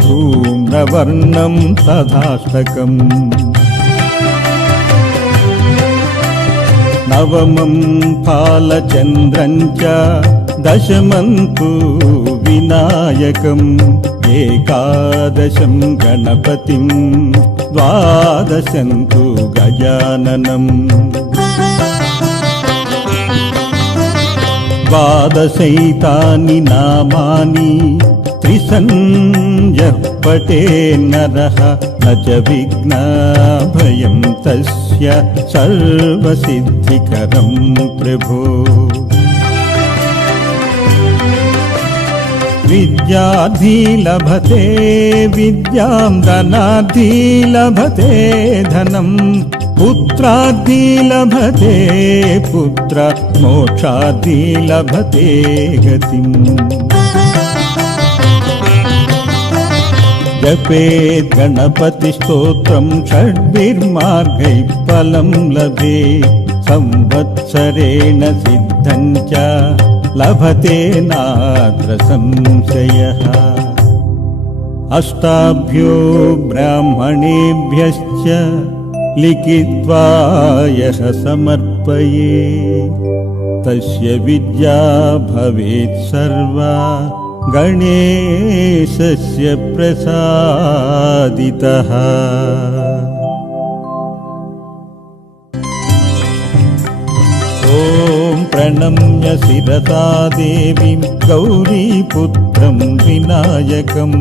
ధూమ్రవర్ణం తథాష్టకం నవమం ఫాలచంద్రం చ దశమం తు వినాయకం ఏకాదశం గణపతిం ద్వాదశం తు గజాననం ద్వాదశైతాని నామాని త్రిసంధ్యః పఠే నరః న చ విఘ్నభయం తస్య సర్వసిద్ధికరం ప్రభో విద్యార్థి లభతే విద్యాం ధనార్థి లభతే ధనం పుత్రార్థి లభతే పుత్ర మోక్షార్థి లభతే గతిం జపేత్ గణపతి స్తోత్రం షడ్భిర్మార్గైః ఫలం లభే సంవత్సరేణ సిద్ధం చ లభతే నాత్ర సంశయః అష్టాభ్యో బ్రాహ్మణేభ్యశ్చ లిఖిత్వా యః సమర్పయే తస్య విద్యా భవేత్ సర్వా గణేశస్య ప్రసాదితః ఓం ప్రణమ్య శిరసా దేవీం గౌరీపుత్రం వినాయకం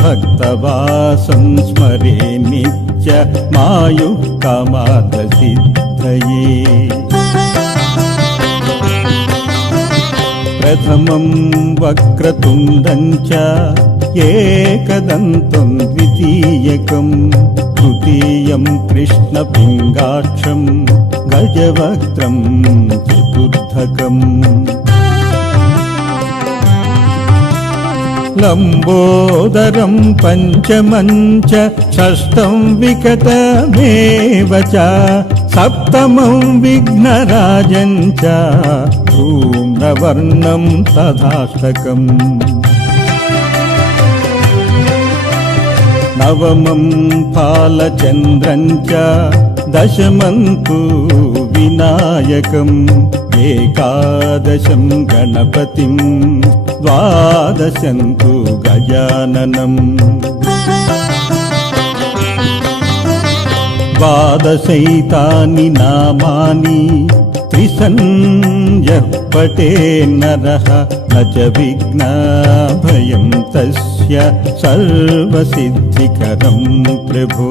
భక్తవాసం స్మరే నిత్య మాయుః కామార్థసిద్ధయే ప్రథమం వక్రతుండం చ ఏకదంతం ద్వితీయకం తృతీయం కృష్ణపింగాక్షం గజవక్త్రం చతుర్థకం లంబోదరం పంచమం చ షష్టం వికటమేవ చ सप्तमं विघ्नराजं च धूम्रवर्णं तथाष्टकम् नवमं फालचन्द्रं च दशमं तु विनायकम् एकादशं गणपतिं द्वादशं तु गजाननम् द्वादशैतानि नामानि त्रिसन्ध्यः पठेन्नरः न च विघ्नभयं तस्य सर्वसिद्धिकरं प्रभो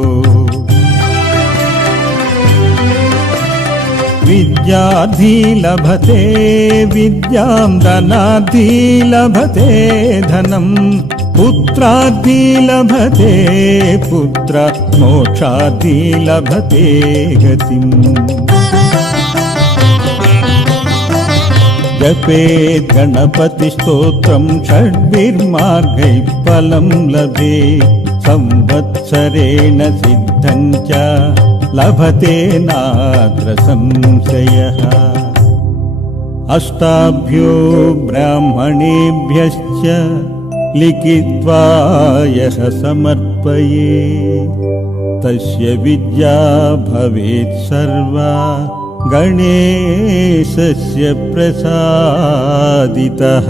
विद्यार्थी लभते विद्यां धनार्थी लभते धनम् पुत्रार्थी लभते पुत्र मोक्षार्थी लभते गतिम् जपेत् गणपतिस्तोत्रं षड्भिर्मार्गैः फलं लभे संवत्सरेण सिद्धं च लभते नात्र संशयः अष्टाभ्यो ब्राह्मणेभ्यश्च लिखित्वा यः समर्पये तस्य विद्या भवेत् सर्वा गणेशस्य प्रसादितः।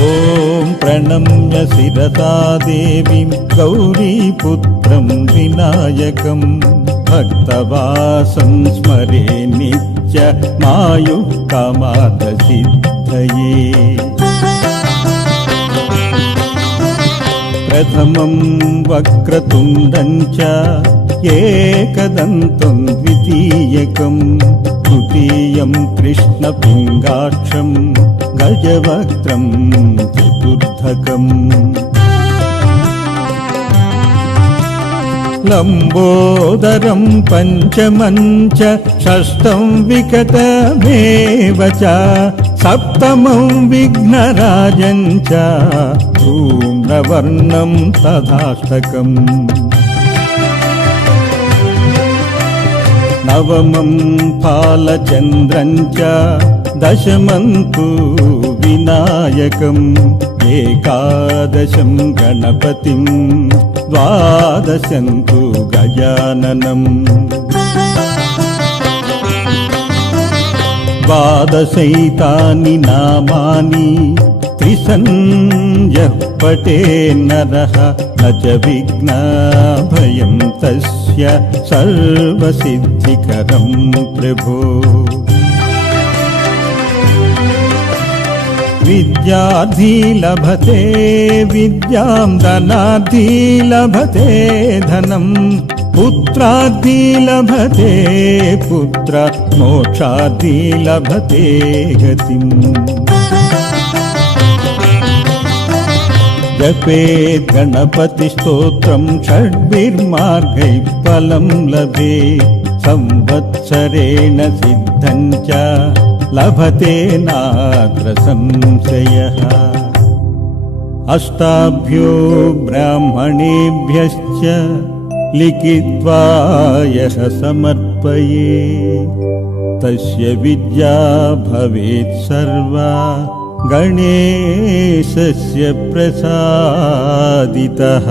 ॐ प्रणम्य शिरसा देवीं गौरीपुत्रं विनायकं भक्तवासं स्मरे नित्यमायुक्कामार्थसिद्धये प्रथमं वक्रतुण्डं च एकदन्तं द्वितीयकं तृतीयं कृष्णपिङ्गाक्षं गजवक्त्रं चतुर्थकम् लम्बोदरं पञ्चमं च षष्ठं विकटमेव च सप्तमं विघ्नराजं च धूम्रवर्णं तथाष्टकम् नवमं फालचन्द्रं च दशमं तु विनायकम् एकादशं गणपतिं द्वादशं तु गजाननम् द्वादशैतानि नामानि त्रिसन्ध्यः पठेन्नरः न च विघ्नभयं तस्य सर्वसिद्धिकरं प्रभो विद्यार्थी लभते विद्यां धनार्थी लभते धनम् पुत्रार्थी लभते पुत्र मोक्षार्थी लभते गतिम् जपेत् गणपतिस्तोत्रं षड्भिर्मार्गैः फलं लभे संवत्सरेण सिद्धं च लभते नात्र संशयः अष्टाभ्यो ब्राह्मणेभ्यश्च लिखित्वा यः समर्पये तस्य विद्या भवेत् सर्वा गणेशस्य प्रसादितः।